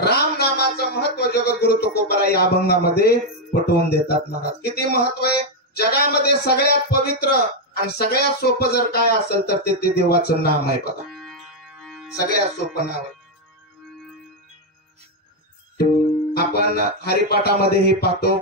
राम नामाचं महत्व जगद्गुरु तुकोबारा या अभंगामध्ये पटवून देतात महाराज. किती महत्व आहे. जगामध्ये सगळ्यात पवित्र आणि सगळ्यात सोपं जर काय असेल तर ते देवाचं नाम आहे बघा. सगळ्यात सोपं नाव आहे. आपण हरिपाठामध्ये हे पाहतो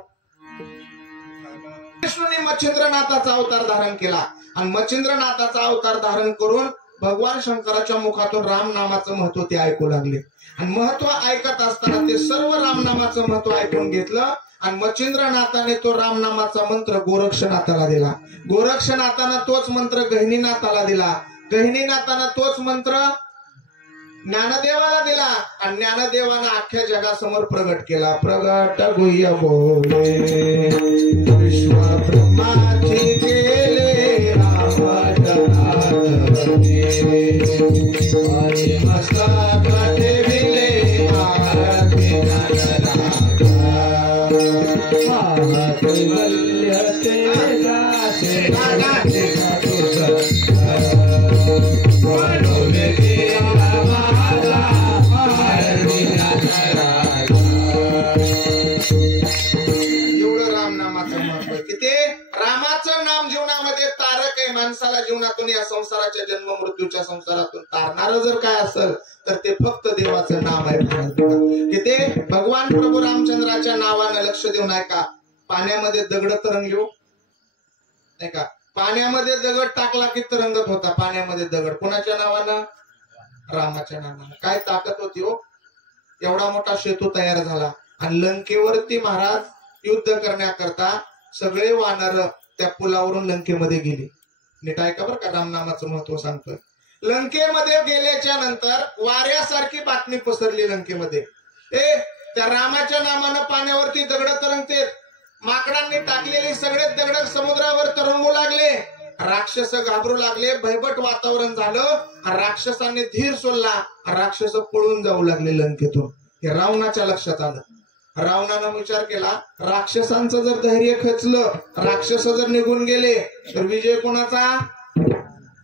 विष्णूने मच्छिंद्रनाथाचा अवतार धारण केला आणि मच्छिंद्रनाथाचा अवतार धारण करून भगवान शंकराच्या मुखातून राम नामाचं महत्व ते ऐकू लागले आणि महत्व ऐकत असताना ते सर्व रामनामाचं महत्व ऐकून घेतलं आणि मच्छिंद्रनाथाने तो रामनामाचा मंत्र गोरक्षनाथाला दिला. गोरक्षनाथानं तोच मंत्र गहिनीनाथाला दिला. गहिनीनाथानं तोच मंत्र ज्ञानदेवाला दिला आणि ज्ञानदेवानं अख्ख्या जगासमोर प्रगट केला. प्रगट गुह्य बोले विश्व ब्रह्माची केले माणसाला जीवनातून या संसाराच्या जन्म मृत्यूच्या संसारातून तारणार जर काय असेल तर ते फक्त देवाचं नाव आहे. की ते भगवान प्रभू रामचंद्राच्या नावानं लक्ष देऊन आहे का पाण्यामध्ये दगड तरंगलो नाही का? पाण्यामध्ये दगड टाकला की तरंगत होता. पाण्यामध्ये दगड कोणाच्या नावानं? रामाच्या नावानं. काय ताकद होती हो. एवढा मोठा सेतू तयार झाला आणि लंकेवरती महाराज युद्ध करण्याकरता सगळे वानर त्या पुलावरून लंकेमध्ये गेले. नीट ऐका बरं का, रामनामाचं महत्व सांगतोय. लंकेमध्ये गेल्याच्या नंतर वाऱ्यासारखी बातमी पसरली लंकेमध्ये. त्या रामाच्या नामानं पाण्यावरती दगड तरंगते. माकडांनी टाकलेले सगळे दगड समुद्रावर तरंगू लागले. राक्षस घाबरू लागले. भयभट वातावरण झालं. राक्षसांनी धीर सोडला. राक्षस पळून जाऊ लागले लंकेतून. हे रावणाच्या लक्षात आलं. रावणानं विचार केला, राक्षसांचं जर धैर्य खचलं, राक्षस जर निघून गेले तर विजय कोणाचा?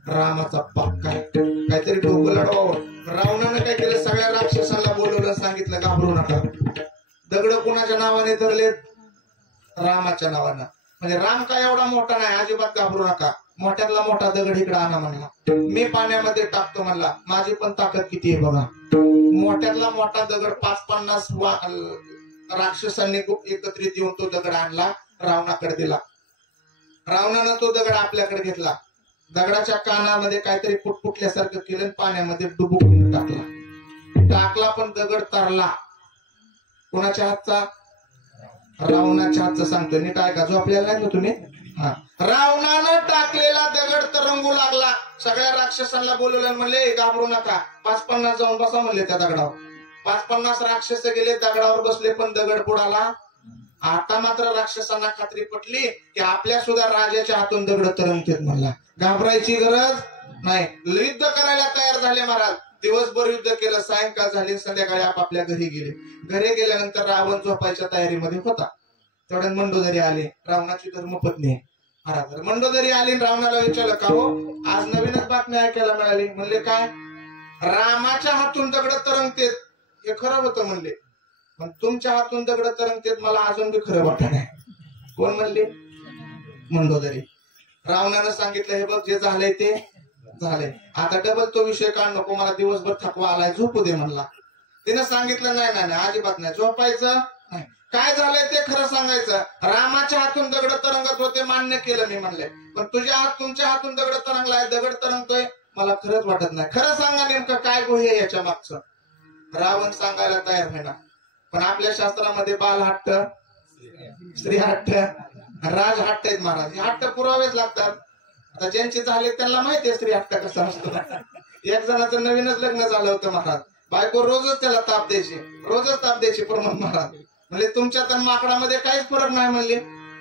रामाचा पक्का. काहीतरी डोकं लढवावं. रावणानं काय केलं, सगळ्या राक्षसांना बोलवलं, सांगितलं घाबरू नका. दगड कुणाच्या नावाने धरलेत? रामाच्या नावानं. म्हणजे राम काय एवढा मोठा नाही, अजिबात घाबरू नका. मोठ्यातला मोठा दगड इकडे आणा म्हणला. मी पाण्यामध्ये टाकतो म्हणला. माझी पण ताकद किती आहे बघा. मोठ्यातला मोठा दगड 50-50 राक्षसांनी एकत्रित येऊन तो दगड आणला, रावणाकडे दिला. रावणानं तो दगड आपल्याकडे घेतला. दगडाच्या कानामध्ये काहीतरी फुटफुटल्यासारखं केलं, पाण्यामध्ये डुबुकून टाकला. पण दगड तरला. कोणाच्या हातचा? रावणाच्या हातचा. सांगतोय नीट ऐका, जो आपल्याला नाही तुम्ही. रावणानं टाकलेला दगड तरंगू लागला. सगळ्या राक्षसांना बोलवलं, म्हणले घाबरू नका, 50-50 जाऊन बसा म्हणले त्या दगडावर. 50-50 राक्षस गेले, दगडावर बसले, पण दगड बुडाला. आता मात्र राक्षसांना खात्री पटली की आपल्या सुद्धा राजाच्या हातून दगड तरंगतेत म्हणला. घाबरायची गरज नाही. युद्ध करायला तयार झाले महाराज. दिवसभर युद्ध केलं. सायंकाळ झाली. संध्याकाळी आपापल्या घरी गेले. घरी गेल्यानंतर रावण झोपायच्या तयारीमध्ये होता. तेवढ्यात मंडोदरी आले, रावणाची धर्मपत्नी. महाराज मंडोदरी आली. रावणाला विचारलं, का हो आज नवीनच बातमी ऐकायला मिळाली. म्हणले काय? रामाच्या हातून दगड तरंगतेत. हे खरं होतं म्हणले, पण तुमच्या हातून दगड तरंगतेत मला अजून बी खरं वाटत नाही. कोण म्हणले? मंडोदरी. रावणानं सांगितलं, हे बघ जे झालंय ते झालंय, आता डबल तो विषय काढ नको, मला दिवसभर थकवा आलाय, झोपू दे म्हणला. तिनं सांगितलं, नाही नाही नाही, अजिबात नाही, झोपायचं नाही. काय झालंय ते खरं सांगायचं. रामाच्या हातून दगड तरंगत होते, मान्य केलं मी म्हणले, पण तुमच्या हातून दगड तरंगलाय, दगड तरंगतोय, मला खरंच वाटत नाही. खरं सांगा नेमकं काय गोहे याच्या मागचं. रावण सांगायला तयार होईना. पण आपल्या शास्त्रामध्ये बाल हट्ट, स्त्री हट्ट, राज हट्ट आहेत महाराज. हे हट्ट पुरावेच लागतात. आता ज्यांचे झाले त्यांना माहिती आहे स्त्री हट्ट कसा असतो. एक जणाचं नवीनच लग्न झालं होतं महाराज. बायको रोजच त्याला ताप द्यायची प्रमोद महाराज. म्हणले तुमच्यात आणि माकडामध्ये काहीच फरक नाही म्हणले.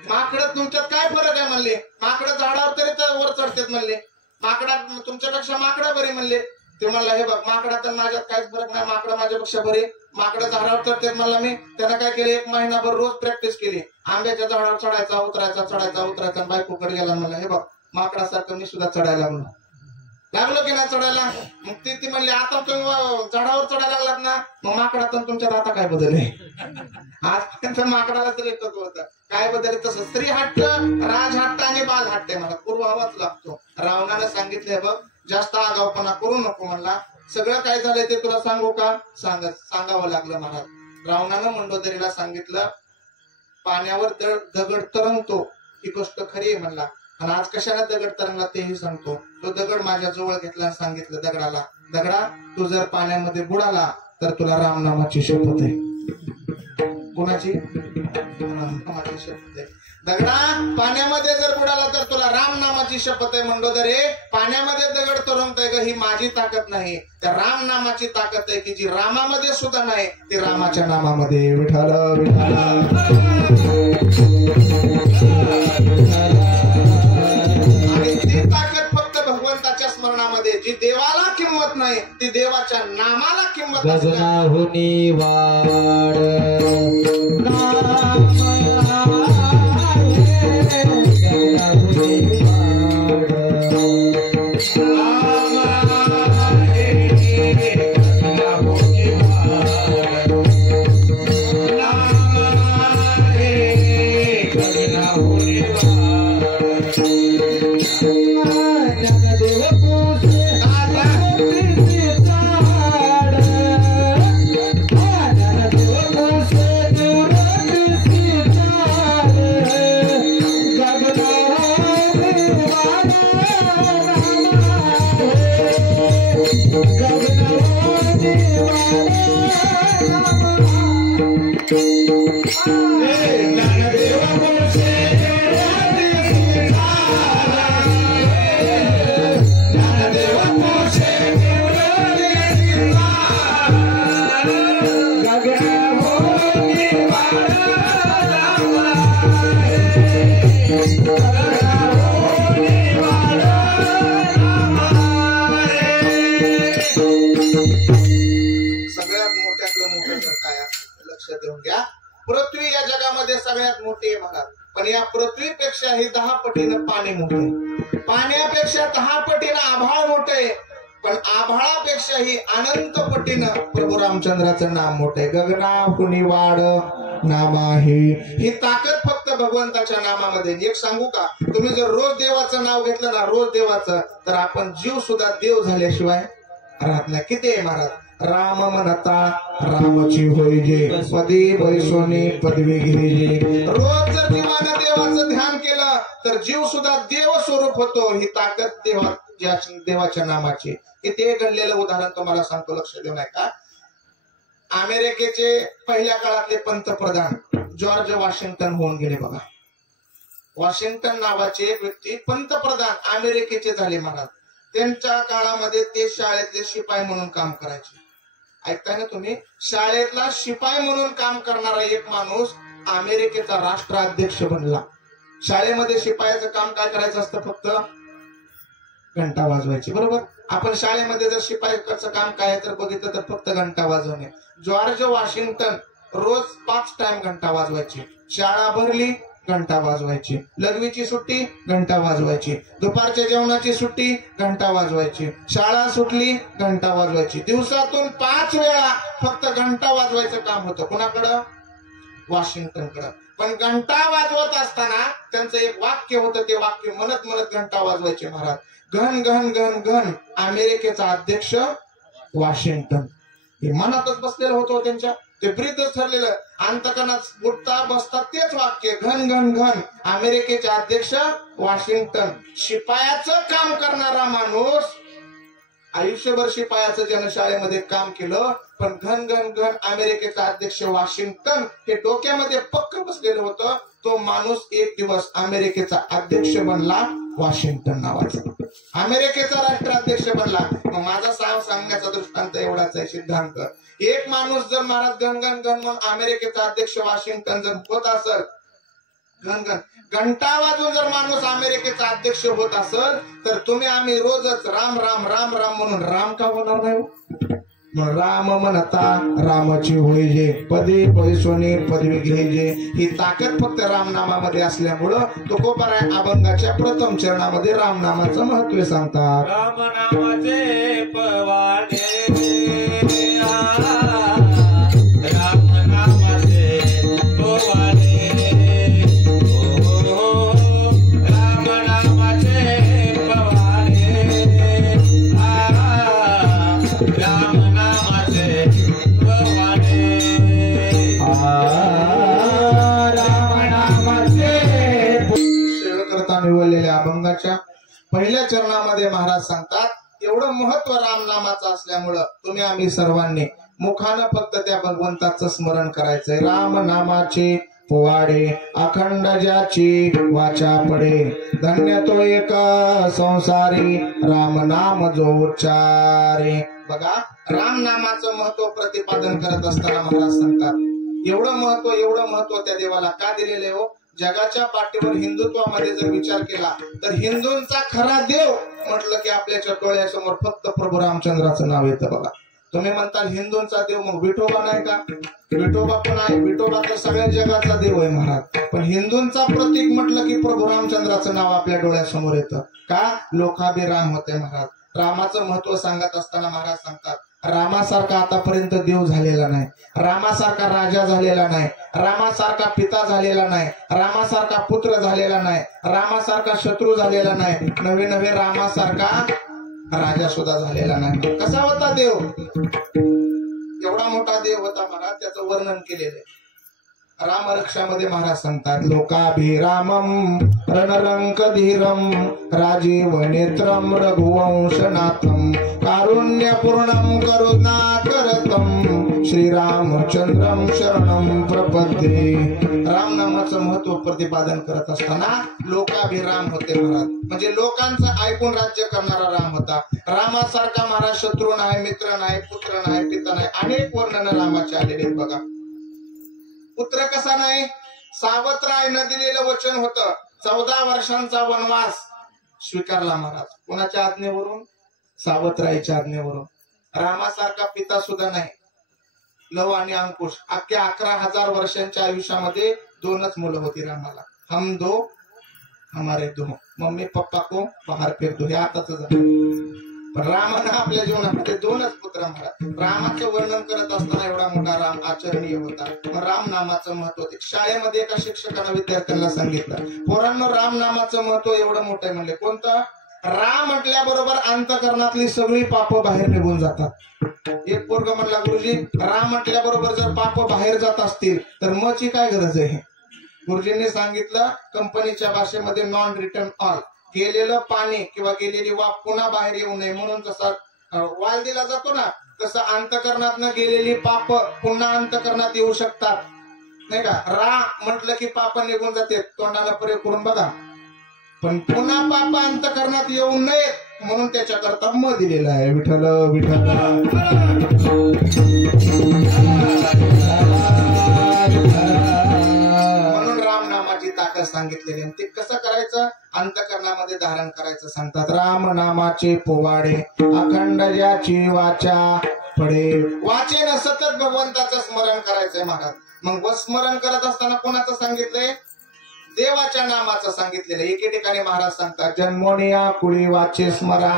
माकडं तुमच्यात काय फरक आहे म्हणले. माकडं झाडावर तरी तर वर चढतात म्हणले. माकडा तुमच्यापेक्षा माकडा बरी म्हणले. ते म्हणला, हे बघ माकडात माझ्यात काहीच फरक नाही, माकडं माझ्यापेक्षा बरे. माकडं झाडावर चढतात म्हणला मी. त्यानं काय केलं, 1 महिनाभर रोज प्रॅक्टिस केली. आंब्याच्या झाडावर चढायचा उतरायचा, चढायचा उतरायचा. बायकोकडे गेला, म्हणला हे बघ माकडासारखं मी सुद्धा चढायला लागलो की नाही चढायला. मग ती म्हणली, आता तुम्ही झाडावर चढायला लागलात ना, मग माकडात तुमच्यात आता काय बदल आहे. आजपर्यंत माकडाला तरी एकच होतं, काय बदल आहे. तसं स्त्री हट्ट, राज हट्ट आणि बाल हट्ट मला पुरवावाच लागतो. रावणानं सांगितलंय, बघ जास्त आगावपणा करू नको म्हणला. सगळं काय झालंय ते तुला सांगू का? सांगावं लागलं महाराज. रावणानं मंडोदरीला सांगितलं, पाण्यावर दगड तरंगतो ही गोष्ट खरी आहे म्हणला. आणि आज कशाला दगड तरंगला तेही सांगतो. तो दगड माझ्या जवळ घेतला, सांगितलं दगडाला, दगडा तू जर पाण्यामध्ये बुडाला तर तुला रामनामाची शपथ आहे. कोणाची? रामनामाची शपथ आहे. दगडा पाण्यामध्ये जर बुडाला तर तुला रामनामाची शपथ आहे. मंडोदरे पाण्यामध्ये दगड तरंगतोय ग, ही माझी ताकद नाही, त्या रामनामाची ताकद आहे की जी रामामध्ये सुद्धा नाही, ती रामाच्या नामामध्ये. विठ्ठल विठ्ठल. आणि ती ताकद फक्त भगवंताच्या स्मरणामध्ये. जी देवाला किंमत नाही ती देवाच्या नामाला किंमत गगनाहुनी वाढ Thank you. सगळ्यात मोठ्यातलं मोठं जर काय असतं लक्ष देऊन घ्या, पृथ्वी या जगामध्ये सगळ्यात मोठी आहे महाराज, पण या पृथ्वीपेक्षा ही 10 पटीनं पाणी मोठे, पाण्यापेक्षा 10 पटीनं आभाळ मोठे, पण आभाळापेक्षाही अनंत पटीनं प्रभू रामचंद्राचं नाम मोठे. गगना कुणी वाढ नामा ही ताकद फक्त भगवंताच्या नामामध्ये. एक सांगू का, तुम्ही जर रोज देवाचं नाव घेतलं ना, रोज देवाचं, तर आपण जीव सुद्धा देव झाल्याशिवाय राहत नाही. किती आहे महाराज, राम म्हणता रामची होय जे, पदी बैसोनी पदवी घे. रोज जर जीवानं देवाचं ध्यान केलं तर जीव सुद्धा देव स्वरूप होतो. ही ताकद देवाच्या नामाची. किती घडलेलं उदाहरण तुम्हाला सांगतो, लक्ष देऊ नये का. अमेरिकेचे पहिल्या काळातले पंतप्रधान जॉर्ज वॉशिंग्टन होऊन गेले बघा. वॉशिंग्टन नावाचे एक व्यक्ती पंतप्रधान अमेरिकेचे झाले महाराज. त्यांच्या काळामध्ये ते शाळेतले शिपाई म्हणून काम करायचे. ऐकताय ना तुम्ही, शाळेतला शिपाई म्हणून काम करणारा एक माणूस अमेरिकेचा राष्ट्राध्यक्ष बनला. शाळेमध्ये शिपायाचं काम काय करायचं असतं, फक्त घंटा वाजवायची. बरोबर, आपण शाळेमध्ये जर शिपायाचं काम काय तर बघितलं तर फक्त घंटा वाजवणे. जॉर्ज वॉशिंग्टन रोज 5 टाइम घंटा वाजवायची. शाळा भरली घंटा वाजवायची, लघवीची सुट्टी घंटा वाजवायची, दुपारच्या जेवणाची सुट्टी घंटा वाजवायची, शाळा सुटली घंटा वाजवायची. दिवसातून 5 वेळा फक्त घंटा वाजवायचं काम होतं. कोणाकडं, वॉशिंग्टनकडं. पण घंटा वाजवत असताना त्यांचं एक वाक्य होतं, ते वाक्य म्हणत म्हणत घंटा वाजवायचे महाराज. घन घन घन घन अमेरिकेचा अध्यक्ष वॉशिंग्टन. हे मनातच बसलेलं होतं त्यांच्या, ते ब्रीदच ठरलेलं. अंतकरणात उठता बसता तेच वाक्य, घन घन घन अमेरिकेचे अध्यक्ष वॉशिंग्टन. शिपायाचं काम करणारा माणूस आयुष्यभर शिपायाचं जनशाळेमध्ये काम केलं, पण घन घन घन अमेरिकेचा अध्यक्ष वॉशिंग्टन हे डोक्यामध्ये पक्क बसलेलं होतं. तो माणूस एक दिवस अमेरिकेचा अध्यक्ष बनला, वॉशिंग्टन नावाचा. अमेरिकेचा राष्ट्राध्यक्ष बनला. मग माझा सांगण्याचा दृष्टांत एवढाच आहे, सिद्धांत. एक माणूस जर महाराज घन घन घन म्हणून अमेरिकेचा अध्यक्ष वॉशिंग्टन जर होत असेल, घन घन घंटा वाजून जर माणूस अमेरिकेचा अध्यक्ष होत असेल, तर तुम्ही आम्ही रोजच राम राम राम राम म्हणून राम का होणार नाही. राम म्हणता रामाची होय जे, पदी पैसोनी पदवी घ्यायचे. ही ताकद फक्त रामनामामध्ये असल्यामुळं तुकोबाराय अभंगाच्या प्रथम चरणामध्ये रामनामाचं महत्व सांगतात. रामनामाचे पवाडे निवडलेल्या अभंगाच्या पहिल्या चरणामध्ये महाराज सांगतात, एवढं महत्व रामनामाचं असल्यामुळं तुम्ही आम्ही सर्वांनी मुखानं फक्त त्या भगवंताचं स्मरण करायचंय. राम नामाचे पोवाडे अखंड ज्याची वाचा पडे, धन्य तो एक संसारी राम नाम जो उच्चारे. बघा, राम नामाचं महत्व प्रतिपादन करत असताना महाराज सांगतात, एवढं महत्व त्या देवाला का दिलेले हो. जगाच्या पाठीवर हिंदुत्वामध्ये जर विचार केला तर हिंदूंचा खरा देव म्हटलं की आपल्याच्या डोळ्यासमोर फक्त प्रभू रामचंद्राचं नाव येतं. बघा, तुम्ही म्हणता हिंदूंचा देव, मग विठोबा नाही का. विठोबा पण आहे, विठोबा तर सगळ्या जगाचा देव आहे महाराज. पण हिंदूंचा प्रतीक म्हटलं की प्रभू रामचंद्राचं नाव आपल्या डोळ्यासमोर येतं. का, लोकाभिराम होते महाराज. रामाचं महत्व सांगत असताना महाराज सांगतात, रामासारखा आतापर्यंत देव झालेला नाही, रामासारखा राजा झालेला नाही, रामासारखा पिता झालेला नाही, रामासारखा पुत्र झालेला नाही, रामासारखा शत्रू झालेला नाही, नवे नवे रामासारखा राजा सुद्धा झालेला नाही. कसा होता देव, एवढा मोठा देव होता महाराज, त्याचं वर्णन केलेलं आहे. रामरक्षामध्ये महाराज सांगतात, लोकाभिरामम रणरंक धीरम राजीव नेत्रम रघुवंशनाथम कारुण्यपूर्णम करुणाकरतम श्रीरामचंद्रम शरणम प्रपद्ये. रामनामाचं महत्व प्रतिपादन करत असताना लोकाभिराम होते महाराज, म्हणजे लोकांचं ऐकून राज्य करणारा राम होता. रामासारखा महाराज शत्रू नाही, मित्र नाही, पुत्र नाही, पिता नाही, अनेक वर्णन रामाचे आलेले बघा. पुत्र कसा नाही, सावत्र आहे न दिलेलं वचन होतं. 14 वर्षांचा वनवास स्वीकारला महाराज. कोणाच्या आज्ञेवरून? सावतरायच्या आज्ञेवरून. रामासारखा पिता सुद्धा नाही. लव आणि अंकुश. अख्ख्या 11,000 वर्षांच्या आयुष्यामध्ये 2च मुलं होती रामाला. हम दो हमारे दो, मम्मी पप्पा को बाहेर फेर दो, हे आताच झालं. पण रामानं आपल्या जीवनामध्ये 2च पुत्र महाराज. रामाचं वर्णन करत असताना एवढा मोठा राम आचरणीय होता. राम नामाचं महत्व. शाळेमध्ये एका शिक्षकानं विद्यार्थ्यांना सांगितलं, पोरांनो राम नामाचं महत्व एवढं मोठं आहे. म्हणले कोणतं? राम म्हटल्याबरोबर अंतःकरणातली सगळी पाप बाहेर निघून जातात. एक पोरग म्हणला, गुरुजी राम म्हटल्याबरोबर जर पाप बाहेर जात असतील तर मची काय गरज आहे? गुरुजींनी सांगितलं, कंपनीच्या भाषेमध्ये नॉन रिटर्न ऑल, गेलेलं पाणी किंवा गेलेली वाफ पुन्हा बाहेर येऊ नये म्हणून जसा वाल दिला जातो ना, तसं अंतःकरणातनं गेलेली पाप पुन्हा अंतःकरणात येऊ शकतात, नाही का? रा म्हटलं की पाप निघून जाते. तोंडाला प्रयोग करून बघा. पण पुन्हा पाप अंतःकरणात येऊ नये म्हणून त्याच्याकरता म दिलेला आहे. विठ्ठल विठ्ठल. म्हणून राम नामाची ताकद सांगितलेली. ते कसं करायचं? अंतःकरणामध्ये धारण करायचं सांगतात. राम नामाचे पोवाडे अखंड ज्याची वाचा पडे. वाचेनं सतत भगवंताचं स्मरण करायचंय महाराज. मग स्मरण करत असताना कोणाचं सांगितलंय? देवाच्या नामाचं सांगितलेलं. एके ठिकाणी महाराज सांगतात, जन्मोनिया कुळी वाचे स्मरा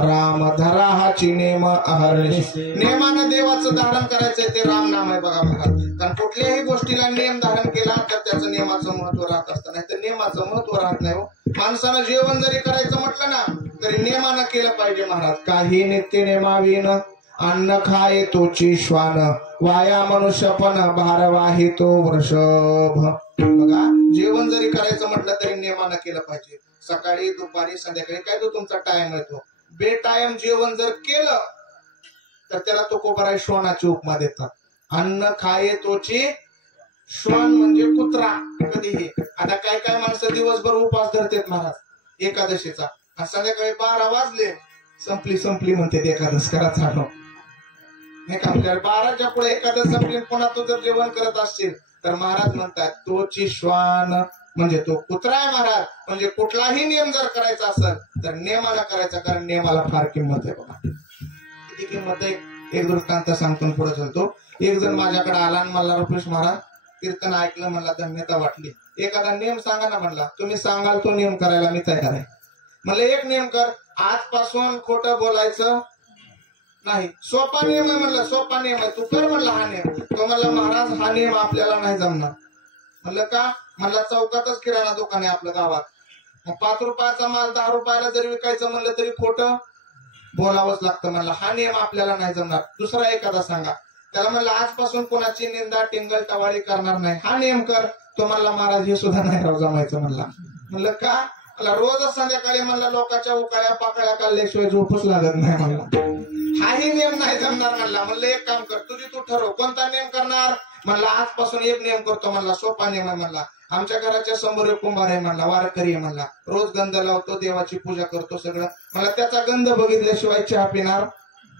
राम धरा हाची नेम अहर्निश. नेमानं देवाचं धारण करायचंय ते राम नाम आहे बघा महाराज. कारण कुठल्याही गोष्टीला नेम धारण केला तर त्याचं नेमाचं महत्व राहत असतं, नाही तर नेमाचं महत्व राहत नाही. माणसानं जेवण जरी करायचं म्हटलं ना तरी नेमानं केलं पाहिजे महाराज. काही नित्य नेमावीन अन्न खाये तोची श्वान, वाया मनुष्यपण भारवाही तो वृषभ. बघा, जेवण जरी करायचं म्हटलं तरी नियमानं केलं पाहिजे. सकाळी दुपारी संध्याकाळी काय तो तुमचा टाइम आहे. तो बेटाइम जेवण जर केलं तर त्याला तो कोबराय श्वानाची उपमा देतात. अन्न खाये तोची श्वान म्हणजे कुत्रा. कधीही आता काय काय माणसं दिवसभर उपास धरतात महाराज एकादशीचा, संध्याकाळी 12 वाजले संपली म्हणते एकादश करा चालू, नाही का? 12च्या पुढे एकादश संपली पुन्हा तू जर जेवण करत असशील तर महाराज म्हणतात तोची श्वान म्हणजे तो कुत्रा आहे महाराज. म्हणजे कुठलाही नियम जर करायचा असेल तर नियमाला करायचा, कारण नियमाला फार किंमत आहे बघा. किती किंमत आहे? एक दृष्टांत सांगतो पुढे चलतो. एक जण माझ्याकडे आला आणि मला रुपेश महाराज कीर्तन ऐकलं, मला धन्यता वाटली. एखादा नियम सांगा ना म्हणला. तुम्ही सांगाल तो नियम करायला मी तयार आहे. म्हणलं एक नियम कर, आजपासून खोटं बोलायचं नाही. सोपा नियम आहे म्हणलं. सोपा नियम आहे, तू कर म्हणला हा नियम. तो म्हणला महाराज हा नियम आपल्याला नाही जमणार. म्हणलं का? म्हणला चौकातच किराणा दुकान आहे आपल्या गावात. 5 रुपयाचा माल 10 रुपयाला जरी विकायचं म्हणलं तरी खोटं बोलावंच लागतं. म्हणला हा नियम आपल्याला नाही जमणार. दुसरा एखादा सांगा. त्याला म्हणलं आजपासून कोणाची निंदा टिंगल टवाळी करणार नाही, हा नियम कर. तो म्हणला महाराज हे सुद्धा नाही राव जमायचं म्हणला. म्हणलं का? मला रोजच संध्याकाळी म्हणला लोकांच्या उकाळ्या पाकळ्या काढल्याशिवाय झोपच लागत नाही म्हणला. हाही नियम नाही जमणार म्हणला. म्हणलं एक काम कर, तुझी तू ठरव कोणता नियम करणार. म्हणला आजपासून एक नियम करतो म्हणला. सोपा नियम आहे म्हणला. आमच्या घराच्या समोर एक कुंभार आहे म्हणला, वारकरी आहे म्हणला. रोज गंध लावतो, देवाची पूजा करतो सगळं. मला त्याचा गंध बघितल्याशिवाय चहा पिणार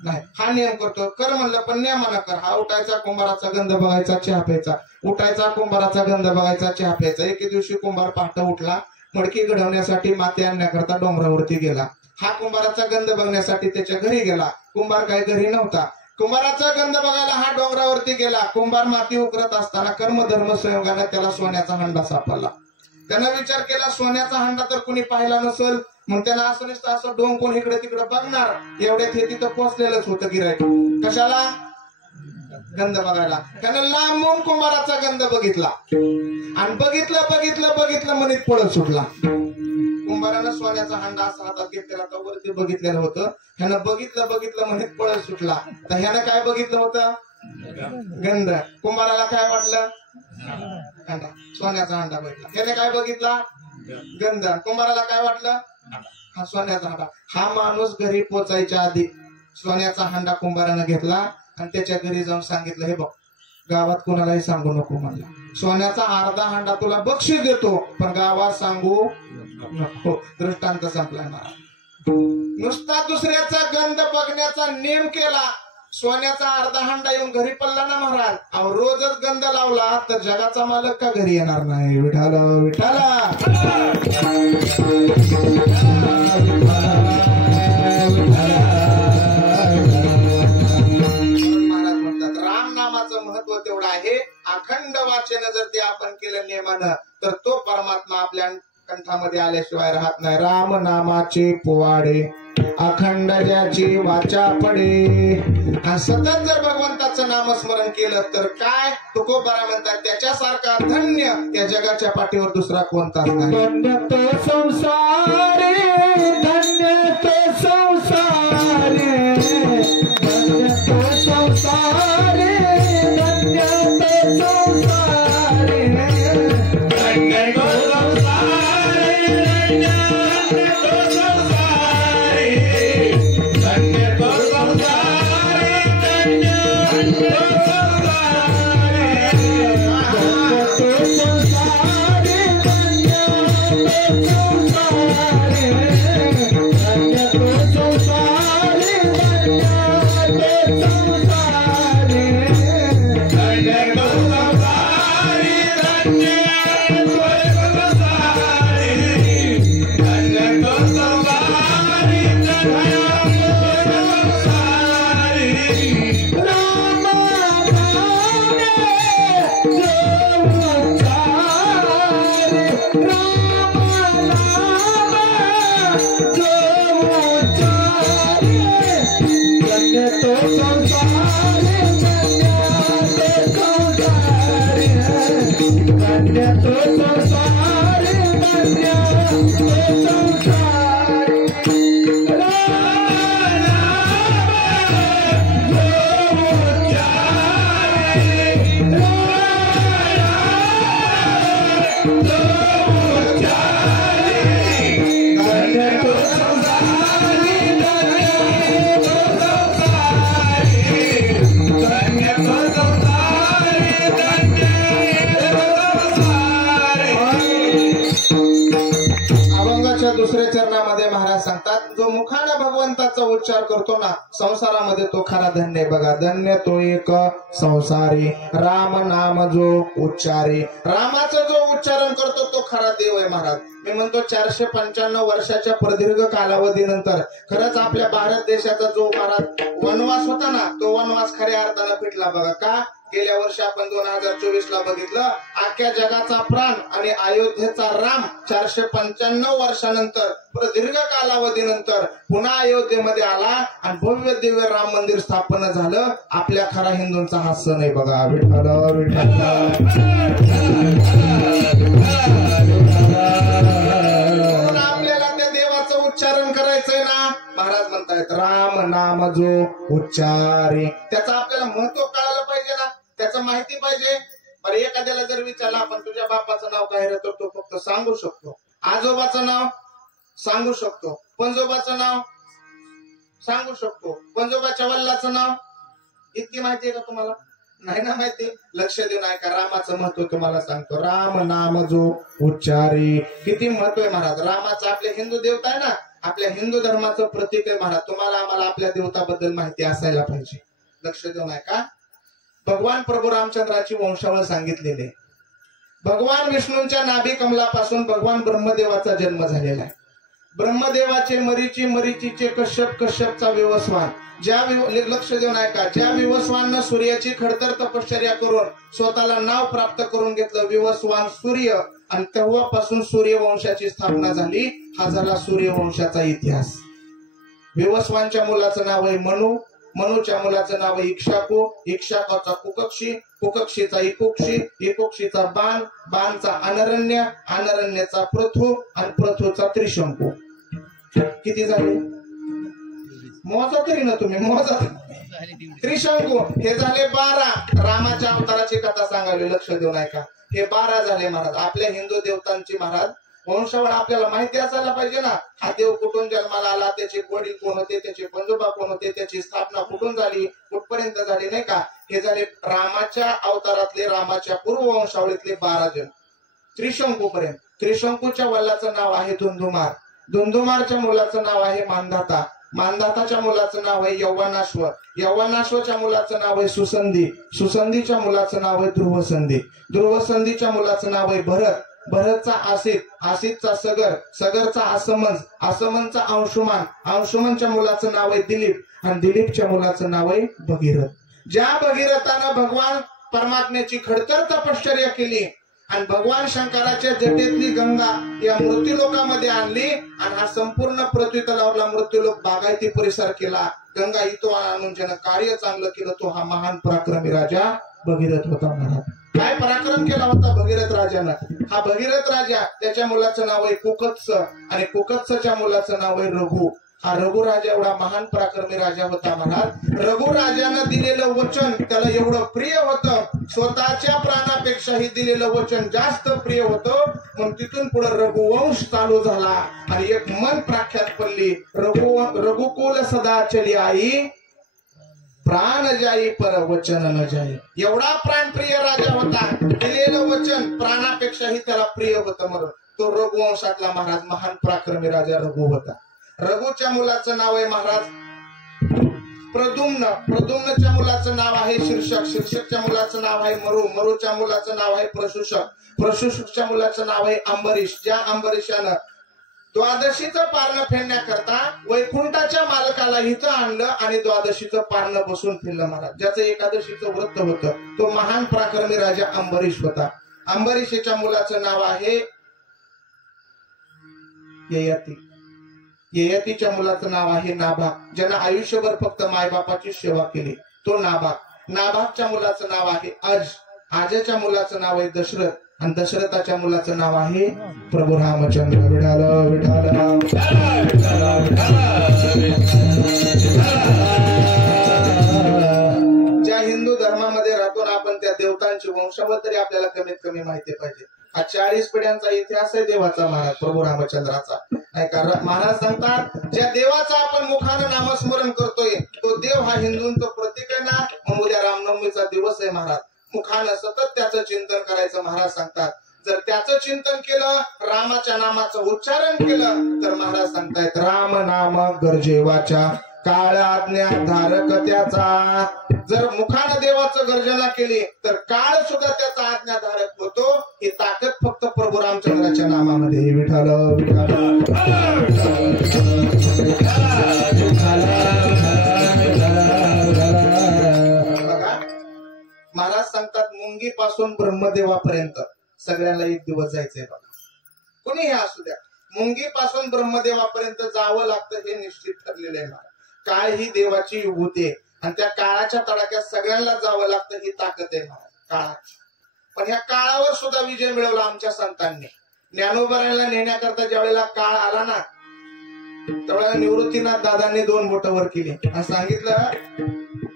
नाही. हा नियम करतो. कर म्हणलं, पण नियमानं कर. हा उठायचा, कुंभाराचा गंध बघायचा, चहा प्यायचा. उठायचा, कुंभाराचा गंध बघायचा, चहा प्यायचा. एके दिवशी कुंभार पहाटे उठला, मडकी घडवण्यासाठी माती आणण्याकरता डोंगरावरती गेला. हा कुंभाराचा गंध बघण्यासाठी त्याच्या घरी गेला. कुंभार काही घरी नव्हता. कुंभाराचा गंध बघायला हा डोंगरावरती गेला. कुंभार माती उकरत असताना कर्मधर्म संयोगाने त्याला सोन्याचा हंडा सापडला. त्यानं विचार केला सोन्याचा हंडा तर कुणी पाहिला नसेल, मग त्यानं असं नसतं असं डोंग कोण इकडे तिकडे बघणार. एवढ्यात हे तिथं पोचलेलंच होतं गिऱ्हाईक. कशाला? गंध बघायला. त्यानं लांबून कुंभाराचा गंध बघितला आणि बघितलं म्हणत पळत सुटला. कुंभारानं सोन्याचा हंडा असा हातात घेतलेला होता, वरती बघितलेलं होतं. ह्यानं बघितलं म्हणत पळत सुटला. तर ह्यानं काय बघितलं होतं? गंध. कुंभाराला काय वाटलं? हंडा, सोन्याचा हंडा बघितला. ह्याने काय बघितला? गंध. कुंभाराला काय वाटलं? हा सोन्याचा हंडा. हा माणूस घरी पोचायच्या आधी सोन्याचा हंडा कुंभारानं घेतला आणि त्याच्या घरी जाऊन सांगितलं, हे बघ गावात कोणालाही सांगू नको म्हणला. सोन्याचा अर्धा हंडा तुला बक्षीस देतो, पण गावात सांगू नको. दृष्टांत संपलाय महाराज. नुसता दुसऱ्याचा गंध बघण्याचा नेम केला, सोन्याचा अर्धा हंडा येऊन घरी पडला ना महाराज. अहो रोजच गंध लावला तर जगाचा मालक का घरी येणार नाही? विठाला विठाला. महाराज म्हणतात राम नामाचं महत्व तेवढं आहे. अखंड वाचन जर ते आपण केलं नियमानं तर तो परमात्मा आपल्या कंठामध्ये आल्याशिवाय राहत नाही. राम नामाचे पोवाडे अखंड ज्याची वाचा पडे. सतत जर भगवंताचं नामस्मरण केलं तर काय तुकोबारा म्हणतात त्याच्यासारखा धन्य या जगाच्या पाठीवर दुसरा कोणताच नाही. धन्य तो संसारे, धन्य तो संसारे, धन्य तो संसारे, धन्य तो संसारे, धन्य तो संसारे, धन्य तो संसारे, धन्य तो संसारे, धन्य तो संसारे. धन्य तो संसारे, धन्य तो संसारे, धन्य तो संसारे, धन्य तो संसारे. धन्य तो संसारे, धन्य तो संसारे, धन्य तो संसारे, धन्य तो संसारे. राम नामे जो उच्चारे, राम नाम जो उच्चारे, धन्य तो संसारे, धन्य तो संसारे, धन्य तो संसारे, धन्य तो संसारे. अभंगाच्या दुसऱ्या चरणामध्ये महाराज सांगतात जो मुखाने भगवंताचा उच्चार करतो ना संसारामध्ये तो खरा धन्य आहे. बघा धन्य तो एक संसारी राम नाम जो उच्चारी. रामाचं जो उच्चारण करतो तो खरा देव आहे. महाराज मी म्हणतो 495 वर्षाच्या प्रदीर्घ कालावधीनंतर खरंच आपल्या भारत देशाचा जो महाराज वनवास होता ना तो वनवास खऱ्या अर्थानं फिटला. बघा का गेल्या वर्षी आपण 2024 ला बघितलं अख्ख्या जगाचा प्राण आणि अयोध्येचा राम 495 वर्षानंतर प्रदीर्घ कालावधीनंतर पुन्हा अयोध्येमध्ये आला आणि भव्य दिव्य राम मंदिर स्थापन झालं. आपल्या खरा हिंदूंचा हा सण आहे. बघा विठ्ठल आपल्याला त्या देवाचं उच्चारण करायचंय ना. महाराज म्हणतायत राम नाम जो उच्चारी. त्याचं आपल्याला महत्व कळायला पाहिजे ना त्याचं माहिती पाहिजे. पण एखाद्याला जर विचारलं आपण तुझ्या बापाचं नाव काय रे तर तो फक्त सांगू शकतो. आजोबाचं नाव सांगू शकतो. पंजोबाचं नाव सांगू शकतो. पंजोबाच्या वडिलाचं नाव इतकी माहिती आहे का तुम्हाला? नाही ना माहिती. लक्ष देऊन ऐका रामाचं महत्व तुम्हाला सांगतो. राम नाम जो उच्चारी किती महत्व आहे महाराज. रामाचं आपल्या हिंदू देवता आहे ना आपल्या हिंदू धर्माचं प्रतीक आहे महाराज. तुम्हाला आम्हाला आपल्या देवताबद्दल माहिती असायला पाहिजे. लक्ष देऊन ऐका. भगवान प्रभू रामचंद्राची वंशावळ सांगितलेली. भगवान विष्णूंच्या नाभी कमलापासून भगवान ब्रह्मदेवाचा जन्म झालेला आहे. ब्रह्मदेवाचे मरीचीचे कश्यपचा विवस्वान ज्या लक्ष देऊन ऐका ज्या विवस्वान सूर्याची खडतर तपश्चर्या करून स्वतःला नाव प्राप्त करून घेतलं विवस्वान सूर्य आणि तेव्हापासून सूर्यवंशाची स्थापना झाली. हा झाला सूर्यवंशाचा इतिहास. विवस्वानच्या मुलाचं नाव आहे मनू. मनूच्या मुलाचं नाव आहे इक्ष्वाकू. इक्ष्वाकाचा कुकक्षी. कुकक्षीचा इकुक्षी. इकुक्षीचा बाण. बाणचा अनरण्य. अनरण्याचा पृथू आणि पृथूचा त्रिशंकू. किती झाले मोजा तरी ना तुम्ही मोजा. त्रिशंकू हे झाले 12. रामाच्या अवताराची कथा सांगावी. लक्ष देऊन ऐका. हे 12 झाले महाराज. आपल्या हिंदू देवतांची महाराज वंशावळ आपल्याला माहिती असायला पाहिजे ना. हा देव कुठून जन्माला आला त्याचे वडील कोण होते त्याचे पंजोबा कोण होते त्याची स्थापना कुठून झाली कुठपर्यंत झाली नाही का. हे झाले रामाच्या अवतारातले रामाच्या पूर्व वंशावळीतले 12 जण त्रिशंकू पर्यंत. त्रिशंकूच्या वडिलाचं नाव आहे धुंधुमार. धुंधुमारच्या मुलाचं नाव आहे मानधाता. मानधाताच्या मुलाचं नाव आहे यौवनाश्व. यौवनाश्वच्या मुलाचं नाव आहे सुसंधी. सुसंधीच्या मुलाचं नाव आहे ध्रुवसंधी. ध्रुवसंधीच्या मुलाचं नाव आहे भरत. भरतचा आसित, आसितचा सगर, सगरचा आसमन, आसमनचा अंशुमान, अंशुमनच्या मुलाचं नाव आहे दिलीप आणि दिलीपच्या मुलाचं नाव आहे भगीरथ. ज्या भगीरथानं भगवान परमात्म्याची खडतर तपश्चर्या केली आणि भगवान शंकराच्या जटेतली गंगा या मृत्यूलोकामध्ये आणली आणि हा संपूर्ण पृथ्वी तलावला मृत्यूलोक बागायती परिसर केला. गंगा इथं आणून ज्यानं कार्य चांगलं केलं तो हा महान पराक्रमी राजा भगीरथ होता. महाराज काय पराक्रम केला होता भगीरथ राजानं. हा भगीरथ राजा त्याच्या मुलाचं नाव आहे कुकत्स आणि कुकत्सच्या मुलाचं नाव आहे रघु. हा रघु राजा एवढा महान पराक्रमी राजा होता. महाराज रघु राजानं दिलेलं वचन त्याला एवढं प्रिय होतं, स्वतःच्या प्राणापेक्षाही दिलेलं वचन जास्त प्रिय होतं. मग तिथून पुढे रघुवंश चालू झाला आणि एक मन प्रख्यात पडली, रघुकुल सदा चली आई, प्राण जाई पर वचन न जाई. एवढा प्राणप्रिय राजा होता, दिलेलं वचन प्राणापेक्षाही त्याला प्रिय होतं. म्हणून तो रघुवंशातला महाराज महान पराक्रमी राजा रघु होता. रघुच्या मुलाचं नाव आहे महाराज प्रद्युम्न, प्रद्युम्नच्या मुलाचं नाव आहे शीर्षक, शीर्षकच्या मुलाचं नाव आहे मरु, मरुच्या मुलाचं नाव आहे प्रशुषक, प्रशुषकच्या मुलाचं नाव आहे अंबरीश. ज्या अंबरीशानं द्वादशीचं पारणं फेडण्याकरता वैकुंठाच्या मालकाला इथं आणलं आणि द्वादशीचं पारणं बसून फिरलं. महाराज ज्याचं एकादशीचं व्रत होतं तो महान पराक्रमी राजा अंबरीश होता. अंबरीशच्या मुलाचं नाव आहे ययाती, ययातीच्या मुलाचं नाव आहे नाभाग. ज्यानं आयुष्यभर फक्त मायबापाची सेवा केली तो नाभाग. नाभागच्या मुलाचं नाव आहे अज, आजच्या मुलाचं नाव आहे दशरथ आणि दशरथाच्या मुलाचं नाव आहे प्रभू रामचंद्र. विठाल विठाल ज्या हिंदू धर्मामध्ये राहतो ना आपण त्या देवतांची वंशावळ तरी आपल्याला कमीत कमी माहिती पाहिजे. हा 40 पिढ्यांचा इतिहास आहे देवाचा महाराज प्रभू रामचंद्राचा. नाही का महाराज सांगतात ज्या देवाचा आपण मुखानं नामस्मरण करतोय तो देव हा हिंदूंचं प्रतीक आहे ना. मग उद्या रामनवमीचा दिवस आहे महाराज, मुखानं सतत त्याचं चिंतन करायचं. महाराज सांगतात जर त्याचं चिंतन केलं, रामाच्या नामाचं उच्चारण केलं तर महाराज सांगतायत राम नाम गरजेवाच्या काळ आज्ञा धारक त्याचा. जर मुखानं देवाचं गर्जना केली तर काळ सुद्धा त्याचा आज्ञाधारक होतो. ही ताकद फक्त प्रभू रामचंद्राच्या नामामध्ये. विठाल विठाल बघा महाराज सांगतात मुंगी पासून ब्रह्मदेवापर्यंत सगळ्यांना एक दिवस जायचंय. बघा कोणीही असू द्या, मुंगी पासून ब्रह्मदेवापर्यंत जावं लागतं हे निश्चित ठरलेलं आहे. काळ ही देवाची विभूती आहे आणि त्या काळाच्या तडाख्यात सगळ्यांना जावं लागतं ही ताकद आहे काळाची. पण ह्या काळावर सुद्धा विजय मिळवला आमच्या संतांनी. ज्ञानोबारायला नेण्याकरता ज्या वेळेला काळ आला ना त्यावेळेला निवृत्तीनाथ दादांनी 2 बोटं वर केली आणि सांगितलं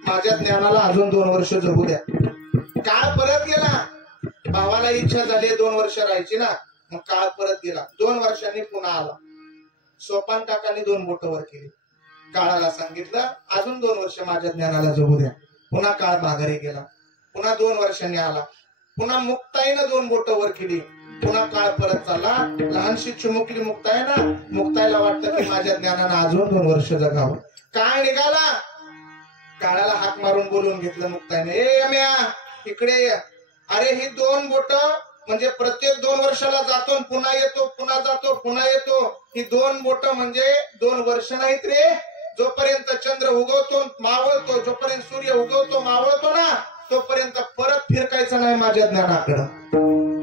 माझ्या ज्ञानाला अजून 2 वर्ष जगू द्या. काळ परत गेला, भावाला इच्छा झाली 2 वर्ष राहायची ना, मग काळ परत गेला. 2 वर्षांनी पुन्हा आला. सोपान काकांनी 2 बोटं वर केली. काळाला सांगितलं अजून 2 वर्ष माझ्या ज्ञानाला जगू द्या. पुन्हा काळ माघारी गेला. पुन्हा 2 वर्षांनी आला. पुन्हा मुक्ताईनं 2 बोटं वर केली. पुन्हा काळ परत चालला. लहानशी चिमुकली मुक्ताई ना, मुक्ताईला वाटतं की माझ्या ज्ञानानं अजून 2 वर्ष जगावं. काळ निघाला. काळाला हाक मारून बोलून घेतलं मुक्ताईने, ए यम्या इकडे ये. अरे ही 2 बोटं म्हणजे प्रत्येक 2 वर्षाला जातो पुन्हा येतो, पुन्हा जातो पुन्हा येतो. ही 2 बोटं म्हणजे 2 वर्ष नाहीत रे. जोपर्यंत चंद्र उगवतो मावळतो, जोपर्यंत सूर्य उगवतो मावळतो ना तोपर्यंत परत फिरकायचं नाही माझ्या ज्ञानाकडं.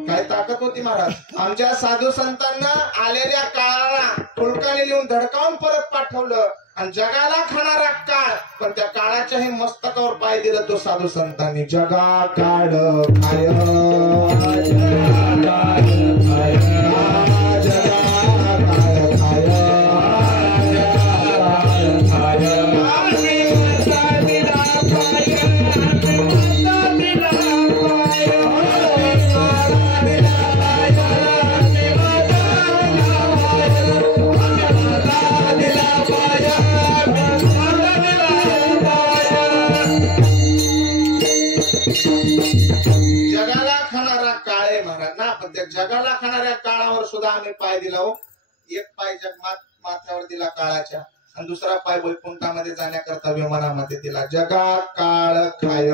काय ताकद होती महाराज. आमच्या साधू संतांना आलेल्या काळाला फुलकाने लिहून धडकावून परत पाठवलं आणि जगाला खाणारा काळ पण त्या काळाच्याही मस्तकावर पाय दिलं तो साधू संतांनी. जगा काळ खाय जगाला खाणाऱ्या काळावर सुद्धा आम्ही पाय दिला हो. एक पाय माथ्यावर दिला काळाच्या आणि दुसरा पाय वैकुंठामध्ये जाण्याकरता विमानामध्ये दिला. जगा काळ खाय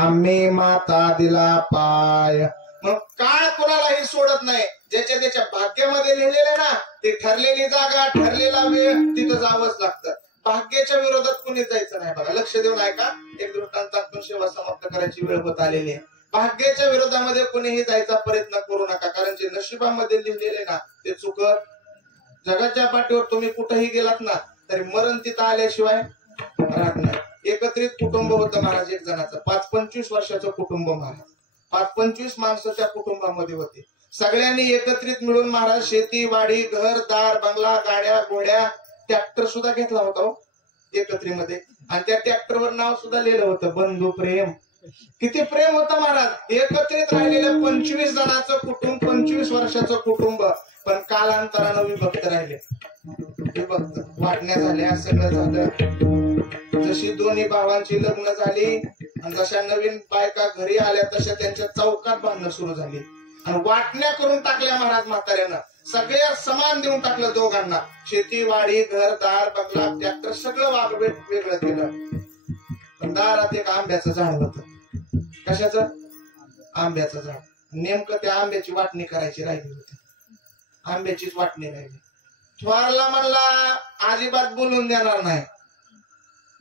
आम्ही माता दिला पाय. मग काळ कोणालाही सोडत नाही. ज्याच्या त्याच्या भाग्यामध्ये लिहिलेलं ना ते ठरलेली जागा ठरलेला वेळ तिथं जावंच लागतं. भाग्याच्या विरोधात कुणी जायचं नाही बघा. लक्ष देऊन ऐका. एक दृष्टांत दाखवून सेवा समाप्त करायची वेळ होत आलेली आहे. भाग्याच्या विरोधामध्ये कुणीही जायचा प्रयत्न करू नका, कारण जे नशिबामध्ये लिहिलेले ना ते चुकत. जगाच्या पाठीवर तुम्ही कुठेही गेलात ना तरी मरण तिथं आल्याशिवाय राहत नाही. एकत्रित कुटुंब होतं महाराज एक जणाचं, 5-25 वर्षाचं कुटुंब महाराज. 5-25 माणसं त्या कुटुंबामध्ये होते. सगळ्यांनी एकत्रित मिळून महाराज शेती वाडी घर दार बंगला गाड्या घोड्या ट्रॅक्टर सुद्धा घेतला होता हो एकत्रीमध्ये. आणि त्या ट्रॅक्टरवर नाव सुद्धा लिहिलं होतं बंधू प्रेम. किती प्रेम होतं महाराज. एकत्रित राहिलेलं 25 जणांचं कुटुंब, 25 वर्षाचं कुटुंब, पण कालांतरानं विभक्त राहिले. विभक्त वाटण्या झाल्या, सगळं झालं. जशी दोन्ही भावांची लग्न झाली आणि जशा नवीन बायका घरी आल्या तशा त्यांच्या चौकात भांडणं सुरू झाली आणि वाटण्या करून टाकल्या महाराज म्हाताऱ्यानं. सगळ्या समान देऊन टाकलं दोघांना. शेती वाडी घर दार बंगला ट्रॅक्टर सगळं वेगळं केलं. पण दारात एक आंब्याचं झाड होतं. कशाचं? आंब्याचं झाड. नेमकं त्या आंब्याची वाटणी करायची राहिली होती. आंब्याचीच वाटणी राहिली. थोरला म्हणला अजिबात बोलून देणार नाही,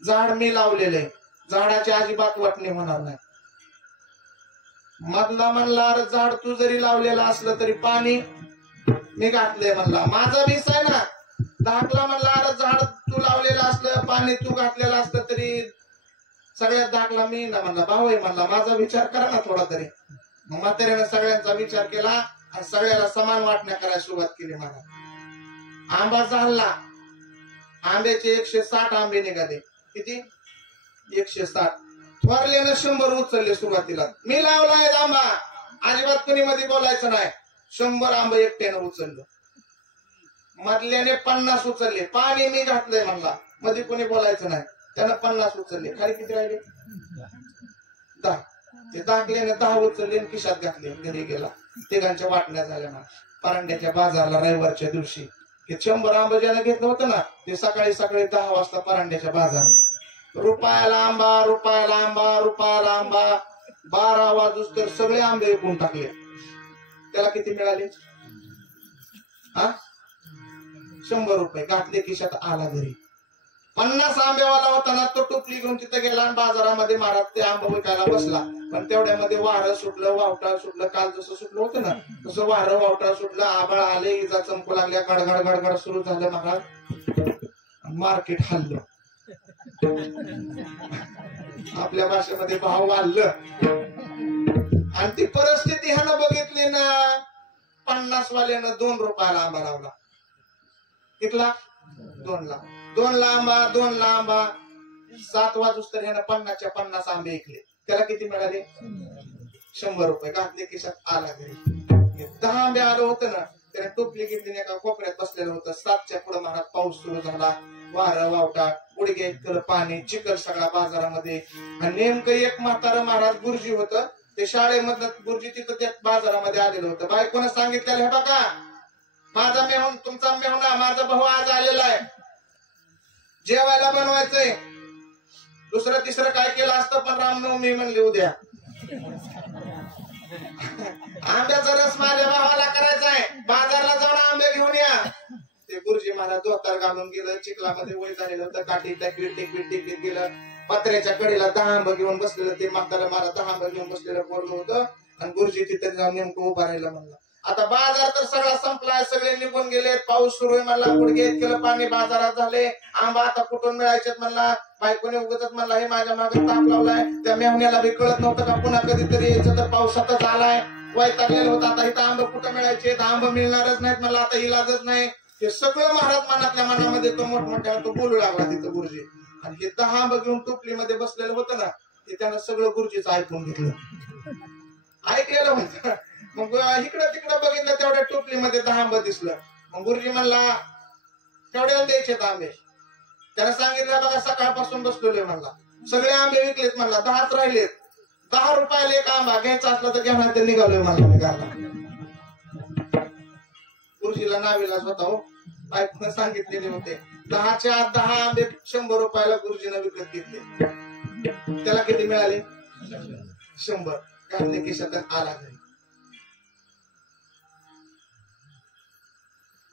झाड मी लावलेले, झाडाची अजिबात वाटणी होणार नाही. मधला म्हणला अरे झाड तू जरी लावलेलं असलं तरी पाणी मी घातलंय म्हणला, माझा वीस आहे ना. धाकला म्हणला अरे झाड तू लावलेलं असलं पाणी तू घातलेलं असलं तरी सगळ्यात धाकला मी ना म्हणला, भाऊ आहे म्हणला, माझा विचार करा ना थोडा तरी. मग म्हाताऱ्याने सगळ्यांचा विचार केला आणि सगळ्याला समान वाटण्या करायला सुरुवात केली. मला आंबा झाला. आंब्याचे 160 आंबे निघाले. किती? 160. थोरल्यानं 100 उचलले सुरुवातीला. मी लावलाय आंबा, अजिबात कुणी मध्ये बोलायचं नाही. 100 आंबे एकट्यानं उचललं. मधल्याने 50 उचलले. पाणी मी घातलंय म्हणला, मध्ये कोणी बोलायचं नाही. त्यानं 50 उचलले. खाली किती राहिले? 10. ते दाखल्याने 10 उचलले आणि खिशात घातले. घरी गेला. तिघांच्या वाटण्या झाल्या ना. परांड्याच्या बाजारला रविवारच्या दिवशी 100 आंबे ज्यानं घेतलं होतं ना ते सकाळी 10 वाजता परांड्याच्या बाजारला. रुपयाला आंबा रुपयाला आंबा रुपयाला आंबा. 12 वाजूस तर सगळे आंबे विकून टाकले. त्याला किती मिळाले? 100 रुपये घातले खिशात. आला घरी. 50 आंबेवाला होता ना तो टोपली घेऊन तिथे गेला आणि बाजारामध्ये महाराज ते आंबा विकायला बसला. पण तेवढ्यामध्ये वारं सुटलं, वावटा सुटलं. काल जसं सुटलं होतं ना तसं वारं वावटा सुटलं. आबाळ आले, इजा चमकू लागल्या, गडगड गडगड सुरू झालं महाराज. मार्केट हल्लं. आपल्या भाषेमध्ये भाव वाढलं. आणि ती परिस्थिती ह्यानं बघितली ना. 50 वाल्यानं 2 रुपयाला आंबा लावला. कितला? 2 ला. 2 ला आंबा 2 ला आंबा. 7 वाजूस तर ह्यानं 50च्या 50 आंबे विकले. त्याला किती मिळाले? 100 रुपये घातले खिशात. आला घरी. 10 आंबे आलं होतं ना त्याने टोपली घेतली, एका कोपऱ्यात बसलेलं होतं. 7च्या पुढे महाराज पाऊस सुरू झाला. वारं वावटा गुडघ्या इतकं पाणी, चिखल सगळा बाजारामध्ये. आणि नेमकं एक म्हातारं महाराज गुरुजी होतं. ते शाळेमधलं गुरुजी तिथं त्या बाजारामध्ये आलेलं होतं. बायकोनं सांगितलेलं हे बघा माझा मेहून तुमचा मेहुणा माझा भाऊ आज आलेला आहे, जेवायला बनवायचंय. दुसरं तिसरं काय केलं असतं पण रामनवमी म्हणली उद्या. आंब्याचा रस माझ्या भावाला करायचा आहे, बाजारला जाऊन आंबे घेऊन या. ते गुरुजी महाराज धोतर घालून गेलं. चिखलामध्ये वय झालेलं होतं. काठी टेकवीत गेलं. पत्र्याच्या कडेला 10 आंबे घेऊन बसलेलं ते म्हातारा महाराज 10 आंबे घेऊन बसलेलं पोरलं होतं. आणि गुरुजी तिथे जाऊन नेमकं उभा राहिला. म्हणला आता बाजार तर सगळा संपलाय, सगळे निघून गेले, पाऊस सुरू आहे. म्हणला गुडघे इतकं पाणी बाजारात झाले, आंबा आता कुठून मिळायचे. म्हणला बायकोने उगतच म्हणला हे माझ्या मागे ताप लावलाय. त्या मेहुण्याला बी कळत नव्हतं का पुन्हा कधीतरी यायचं तर पावसातच आलाय. वैतागलेलं होतं. आता इथं आंबे कुठं मिळायचे, आंबे मिळणारच नाहीत. मला आता इलाजच नाही. हे सगळं महाराज मनातल्या मनामध्ये तो मोठमोठ्या तो बोलू लागला तिथं गुरुजी. आणि हे 10 आंबे घेऊन टोपलीमध्ये बसलेलं होतं ना ते त्यानं सगळं गुरुजीचं ऐकून घेतलं. ऐकलेलं होतं. मग इकडं तिकडं बघितलं तेवढ्या टोपलीमध्ये 10 आंबे दिसलं. मग गुरुजी म्हणला तेवढ्याला द्यायचे आंबे. त्यानं सांगितलं बघा सकाळपासून बसलेलोय म्हणला, सगळे आंबे विकलेत म्हणला, 10च राहिलेत. 10 रुपयाला एक आंबा घ्यायचा असला तर घ्या, तर निघालोय म्हणला निघाला. गुरुजीला नाविलाज होता हो. ऐकून सांगितलेले होते. 10च्या आत 10 आंबे 100 रुपयाला गुरुजीनं विकत घेतले. त्याला किती मिळाले? 100. घातले खिशात आला घरी.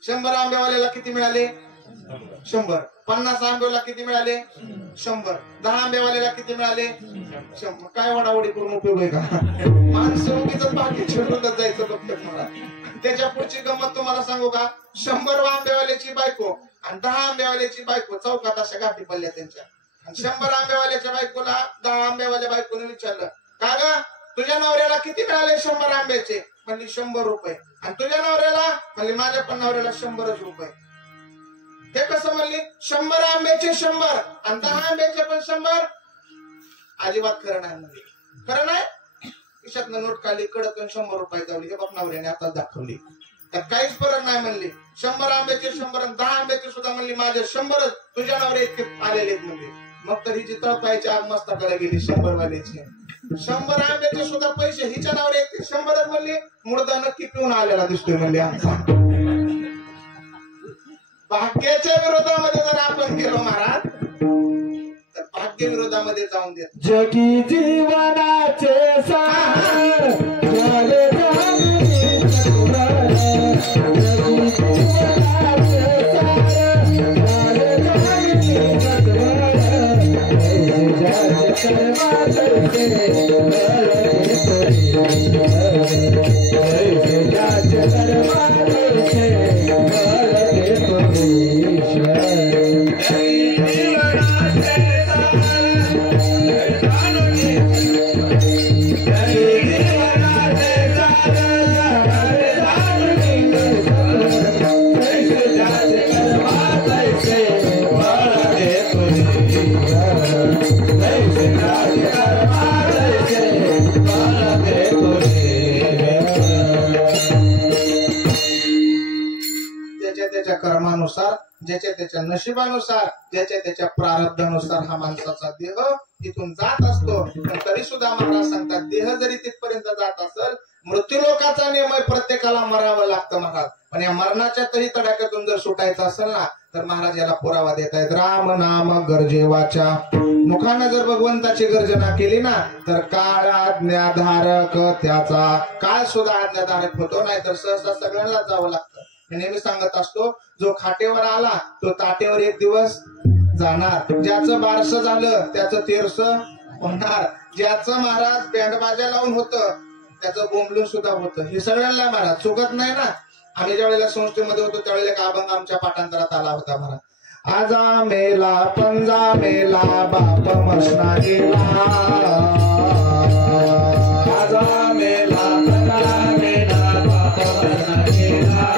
100 आंबेवाल्याला किती मिळाले? 100. 50 आंबेवाला किती मिळाले? 100. 10 आंबेवाल्याला किती मिळाले? 100. काय वडावडी करून उपयोग आहे का? माणसं उगीच बाकी छेडूनच जायचं फक्त मला. त्याच्या पुढची गंमत तुम्हाला सांगू का? 100 आंबेवाल्याची बायको आणि 10 आंबेवाल्याची बायको चौकात अशा गाठी पडल्या त्यांच्या. आणि 100 आंबेवाल्याच्या बायकोला 10 आंबेवाल्या बायकोने विचारलं, का ग तुझ्या नवऱ्याला किती मिळाले 100 आंब्याचे? म्हणली 100 रुपये. आणि तुझ्या नवऱ्याला? म्हणली माझ्या पण नवऱ्याला 100च रुपये. हे कसं म्हणली? 100 आंब्याचे 100 आणि 10 आंब्याचे पण 100. अजिबात खरं नाही म्हणली. खरं नाही. खिशातनं नोट काढली, कडक 100 रुपये जावली. हे बाप नवऱ्याने आता दाखवली. त्यात काहीच फरक नाही म्हणली. 100 आंब्याचे 100 आणि 10 आंब्याचे सुद्धा म्हणली माझे 100च, तुझ्या नवऱ्या इतके आलेले आहेत म्हणली. मग तर हिची तळपायची आग मस्तकाला गेली 100 वाल्याची. 100 आंब्याचे सुद्धा पैसे हिच्या नवऱ्या इतके 100च म्हणली. मुर्दा नक्की पिऊन आलेला दिसतोय म्हणली आमचा. भाग्याच्या विरोधामध्ये जर आपण गेलो महाराज तर भाग्य विरोधामध्ये जाऊन देत. जगी जीवनाचे सार झाले जगी जीवनाचे कर्मानुसार, ज्याच्या त्याच्या नशिबानुसार, ज्याच्या त्याच्या प्रारब्धानुसार हा माणसाचा देह तिथून जात असतो. पण तरी सुद्धा महाराज सांगतात, देह जरी तिथपर्यंत जात असेल, मृत्यूलोकाचा नियम आहे, प्रत्येकाला मरावं लागतं महाराज. पण या मरणाच्या तरी तडाख्यातून जर सुटायचं असेल ना तर महाराज याला पुरावा देत आहेत. राम नाम गरजेवाच्या. मुखानं जर भगवंताची गर्जना केली ना तर काळ आज्ञाधारक त्याचा. काळ सुद्धा आज्ञाधारक होतो, नाहीतर सहसा सगळ्यांना जावं लागतं. मी नेहमी सांगत असतो, जो खाटेवर आला तो ताटेवर एक दिवस जाणार. ज्याचं बारसं झालं त्याचं तेरसं होणार. ज्याचं महाराज बँडबाजा लावून होतं त्याचं बोंबलून सुद्धा होतं. हे सगळ्यांना महाराज चुकत नाही ना. आम्ही ज्या वेळेला संस्थेमध्ये होतो त्यावेळेला एक अभंग आमच्या पाठांतरात आला होता महाराज. आजा मेला पंजा मेला बाप मसना गेला. आजा मेला पंजा मेला बाप मसना गेला.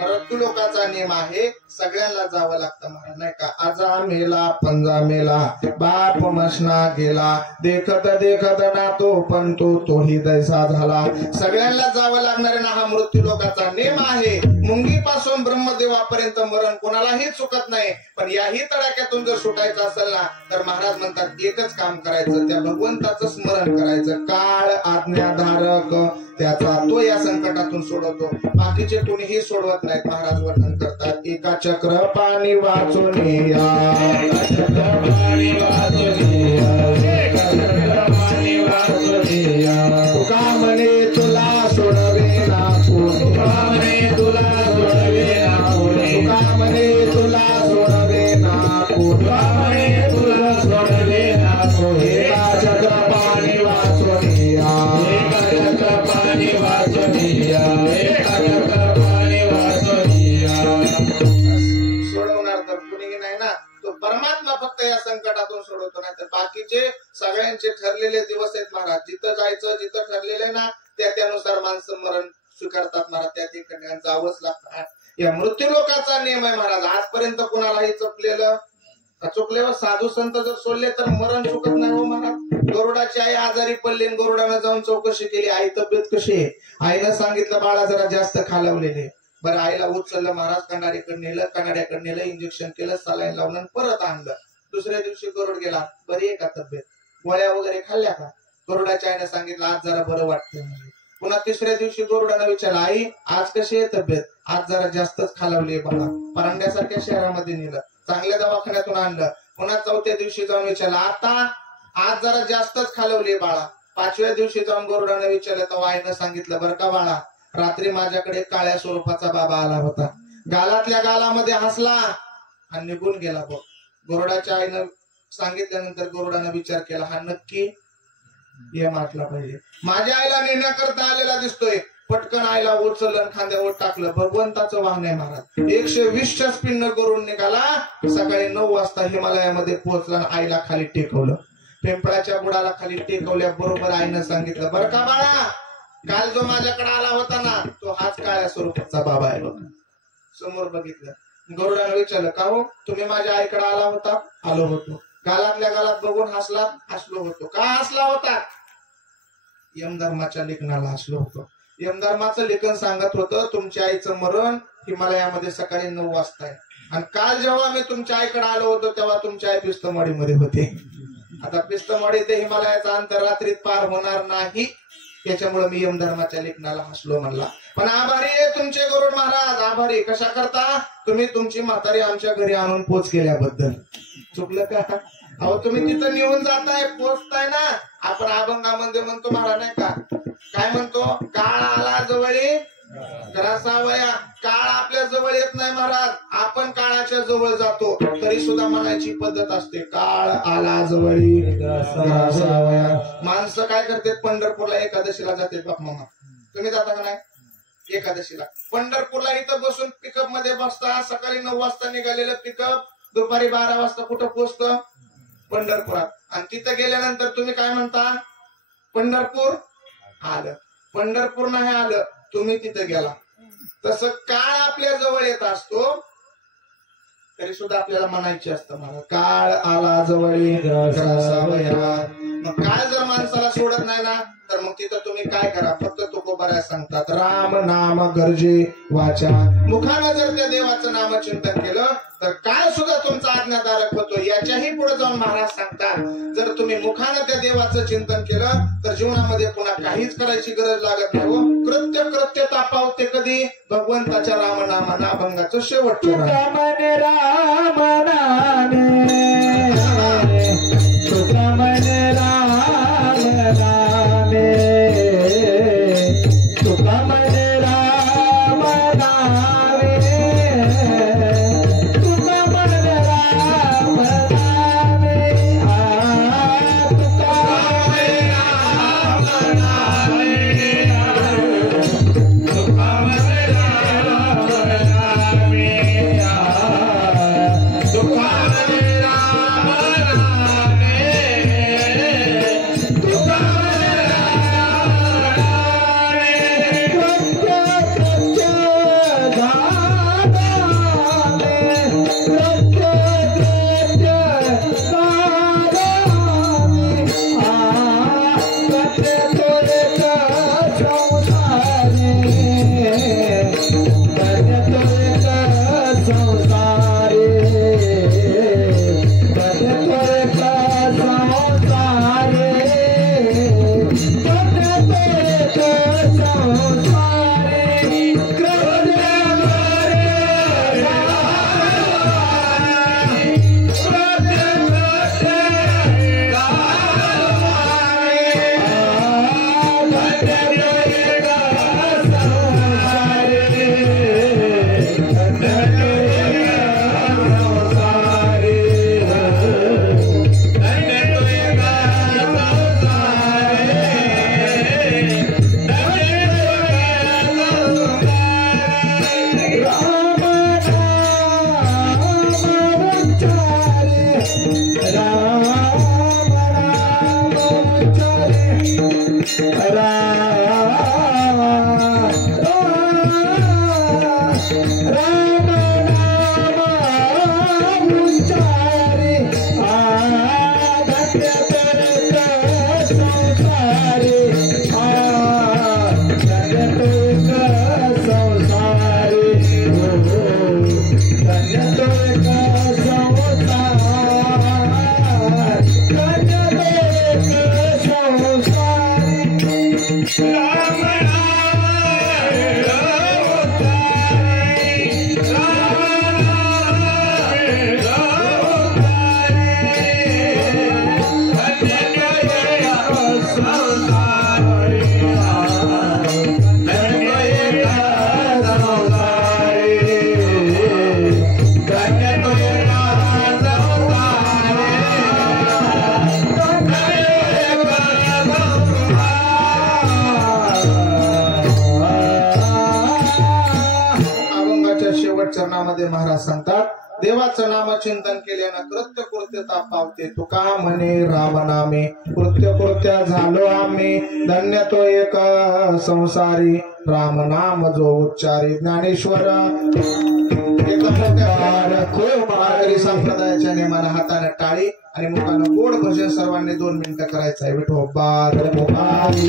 मृत्यूलोकाचा नियम आहे, सगळ्यांना जावं लागतं महाराज, नाही का. आजा मेला पंजा मेला बाप मसना गेला. देखत देखत ना तो पण तोही दैसा झाला. सगळ्यांना जावं लागणार ना हा मृत्यूलोकाचा नियम आहे. मुंगीपासून ब्रह्मदेवापर्यंत मरण कोणालाही चुकत नाही. पण याही तडाख्यातून जर सुटायचं असेल ना तर महाराज म्हणतात एकच काम करायचं, त्या भगवंताचं स्मरण करायचं. काळ आज्ञाधारक त्याचा, तो या संकटातून सोडवतो. बाकीचे कोणीही सोडवत नाहीत. महाराज वर्णन करतात, एका चक्र पाणी वाचून या. तुका म्हणे तुला सोडवे ना कोणी. तुका म्हणे तुला सोडवे ना कोणी. तुका म्हणे तुला सोडवे ना कोणी. तुका म्हणे तुला सोडवे ना कोणी. एका चक्र पाणी वाचून या. एका चक्र पाणी वाचून या. एका चक्र पाणी वाचून या. सोडवणार तर कुणीही नाही ना, तो परमात्मा फक्त या संकटातून सोडवतो. नाही तर बाकीचे सगळ्यांचे ठरलेले दिवस आहेत महाराज. जिथं जायचं, जिथं ठरलेले ना त्यानुसार माणसं मरण स्वीकारतात महाराज. त्या ठिकाणी जावंच लागतं. या मृत्यूलोकाचा नियम आहे महाराज. आजपर्यंत कुणालाही चुकलेलं चुकल्यावर साधू संत जर सोडले तर मरण चुकत नाही हो महाराज. गरुडाची आई आजारी पडली, गरुडानं जाऊन चौकशी केली, आई तब्येत कशी आहे. आईनं सांगितलं बाळा जरा जास्त खालवलेले. बरं, आईला उचललं महाराज, कन्हाड्याकडे नेलं, इंजेक्शन केलं, सलाईन लावलं, परत आणलं. दुसऱ्या दिवशी गरुड गेला, बरी आहे का तब्येत, गोळ्या वगैरे खाल्ल्या का? गरुडाच्या आईने सांगितलं आज जरा बरं वाटतंय. पुन्हा तिसऱ्या दिवशी गरुडानं विचारलं, आई आज कशी आहे तब्येत? आज जरा जास्तच खालावली बाळा. परांड्यासारख्या शहरामध्ये नेलं, चांगल्या दवाखान्यातून आणलं. पुन्हा चौथ्या दिवशी जाऊन विचारलं, आता आज जरा जास्तच खालवली बाळा. पाचव्या दिवशी जाऊन गरुडानं विचारलं तर आईनं सांगितलं, बरं का बाळा, रात्री माझ्याकडे काळ्या स्वरूपाचा बाबा आला होता, गालातल्या गालामध्ये हसला आणि निघून गेला. बघ, गरुडाच्या आईनं सांगितल्यानंतर गरुडानं विचार केला, हा नक्की हे म्हटला पाहिजे. माझ्या आईला नेण्याकरता आलेला दिसतोय. पटकन आईला उचललं, खांद्यावर टाकलं. भगवंताचं वाहन आहे महाराज. 120च्या स्पीडनं गरुड निघाला. सकाळी 9 वाजता हिमालयामध्ये पोहोचला आणि आईला खाली टेकवलं. पिंपळाच्या बुडाला खाली टेकवल्या बरोबर आईनं सांगितलं, बरं का बाळा, काल जो माझ्याकडे आला होता ना तो हाच काळ्या स्वरूपाचा बाबा आहे बघ. समोर बघितलं. गरुडानं विचारलं, का हो तुम्ही माझ्या आईकडे आला होता? आलो होतो. गालातल्या गालात बघून हसला? हसलो होतो. का हसला होता? यमधर्माच्या लेखनाला हसलो होतो. यमधर्माचं लेखन सांगत होतं तुमच्या आईचं मरण हिमालयामध्ये सकाळी 9 वाजता आहे आणि काल जेव्हा मी तुमच्या आईकडे आलो होतो तेव्हा तुमच्या आई पिस्तमवाडीमध्ये होते. आता पिस्तमवाडी ते हिमालयाचा अंतर रात्रीत पार होणार नाही, त्याच्यामुळे मी यमधर्माच्या लेखनाला हसलो म्हणला. पण आभारी आहे तुमचे गरुड महाराज. आभारी कशा करता? तुम्ही तुमची म्हातारी आमच्या घरी आणून पोच केल्याबद्दल. चुकलं का? अहो तुम्ही तिथं निघून जाताय, पोचताय ना. आपण अभंगामध्ये म्हणतो महाराज नाही का, काय म्हणतो, काळ आला जवळी ग्रासावया. काळ आपल्या जवळ येत नाही महाराज, आपण काळाच्या जवळ जातो. तरी सुद्धा म्हणायची पद्धत असते, काळ आला जवळी ग्रासावया. माणसं काय करतात, पंढरपूरला एकादशीला जाते. बाप मामा तुम्ही जाता का नाही एकादशीला? पंढरपूरला इथं बसून पिकअप मध्ये बसता. सकाळी 9 वाजता निघालेलं पिकअप दुपारी 12 वाजता कुठं पोहोचतं? पंढरपुरात. आणि तिथं गेल्यानंतर तुम्ही काय म्हणता, पंढरपूर आलं. पंढरपूर नाही आलं, तुम्ही तिथं गेला. तसं काळ आपल्या जवळ येत असतो तरी सुद्धा आपल्याला म्हणायची असतं, मला काळ आला जवळी ग्रासावया. मग काळ जर माणसाला सोडत नाही ना तर मग तिथं तुम्ही काय करा, फक्त तुकोबाऱ्या सांगतात, राम नाम गरजे वाचा. मुखानं जर त्या देवाचं नामचिंतन केलं तर काळ सुद्धा तुमचा आज्ञाधारक होतो. याच्याही पुढे जाऊन महाराज सांगतात, जर तुम्ही मुखानं त्या देवाचं चिंतन केलं तर जीवनामध्ये पुन्हा काहीच करायची गरज लागत नाही. कृत्य कृत्य तापावते कधी? भगवंताच्या रामनामा अभंगाचं शेवटचं राम नामे तुका म्हणे राम नामे, तुका म्हणे राम नामे, तुका म्हणे राम नामे, तुका म्हणे राम नामे, तुका म्हणे राम नामे, तुका म्हणे राम देवाचं नामचिंतन केल्यानं कृत्य कृत्यता पावते तुका म्हणे राम नामे कृत्य कृत्य झालो आम्ही धन्य तो एक संसारी राम नाम जो उच्चारी ज्ञानेश्वर एकदम वारकरी संप्रदायाच्या नियमानं हाताने टाळी आणि मुखानं गोड भजन सर्वांनी 2 मिनिटं करायचं आहे विठोबार मुखारी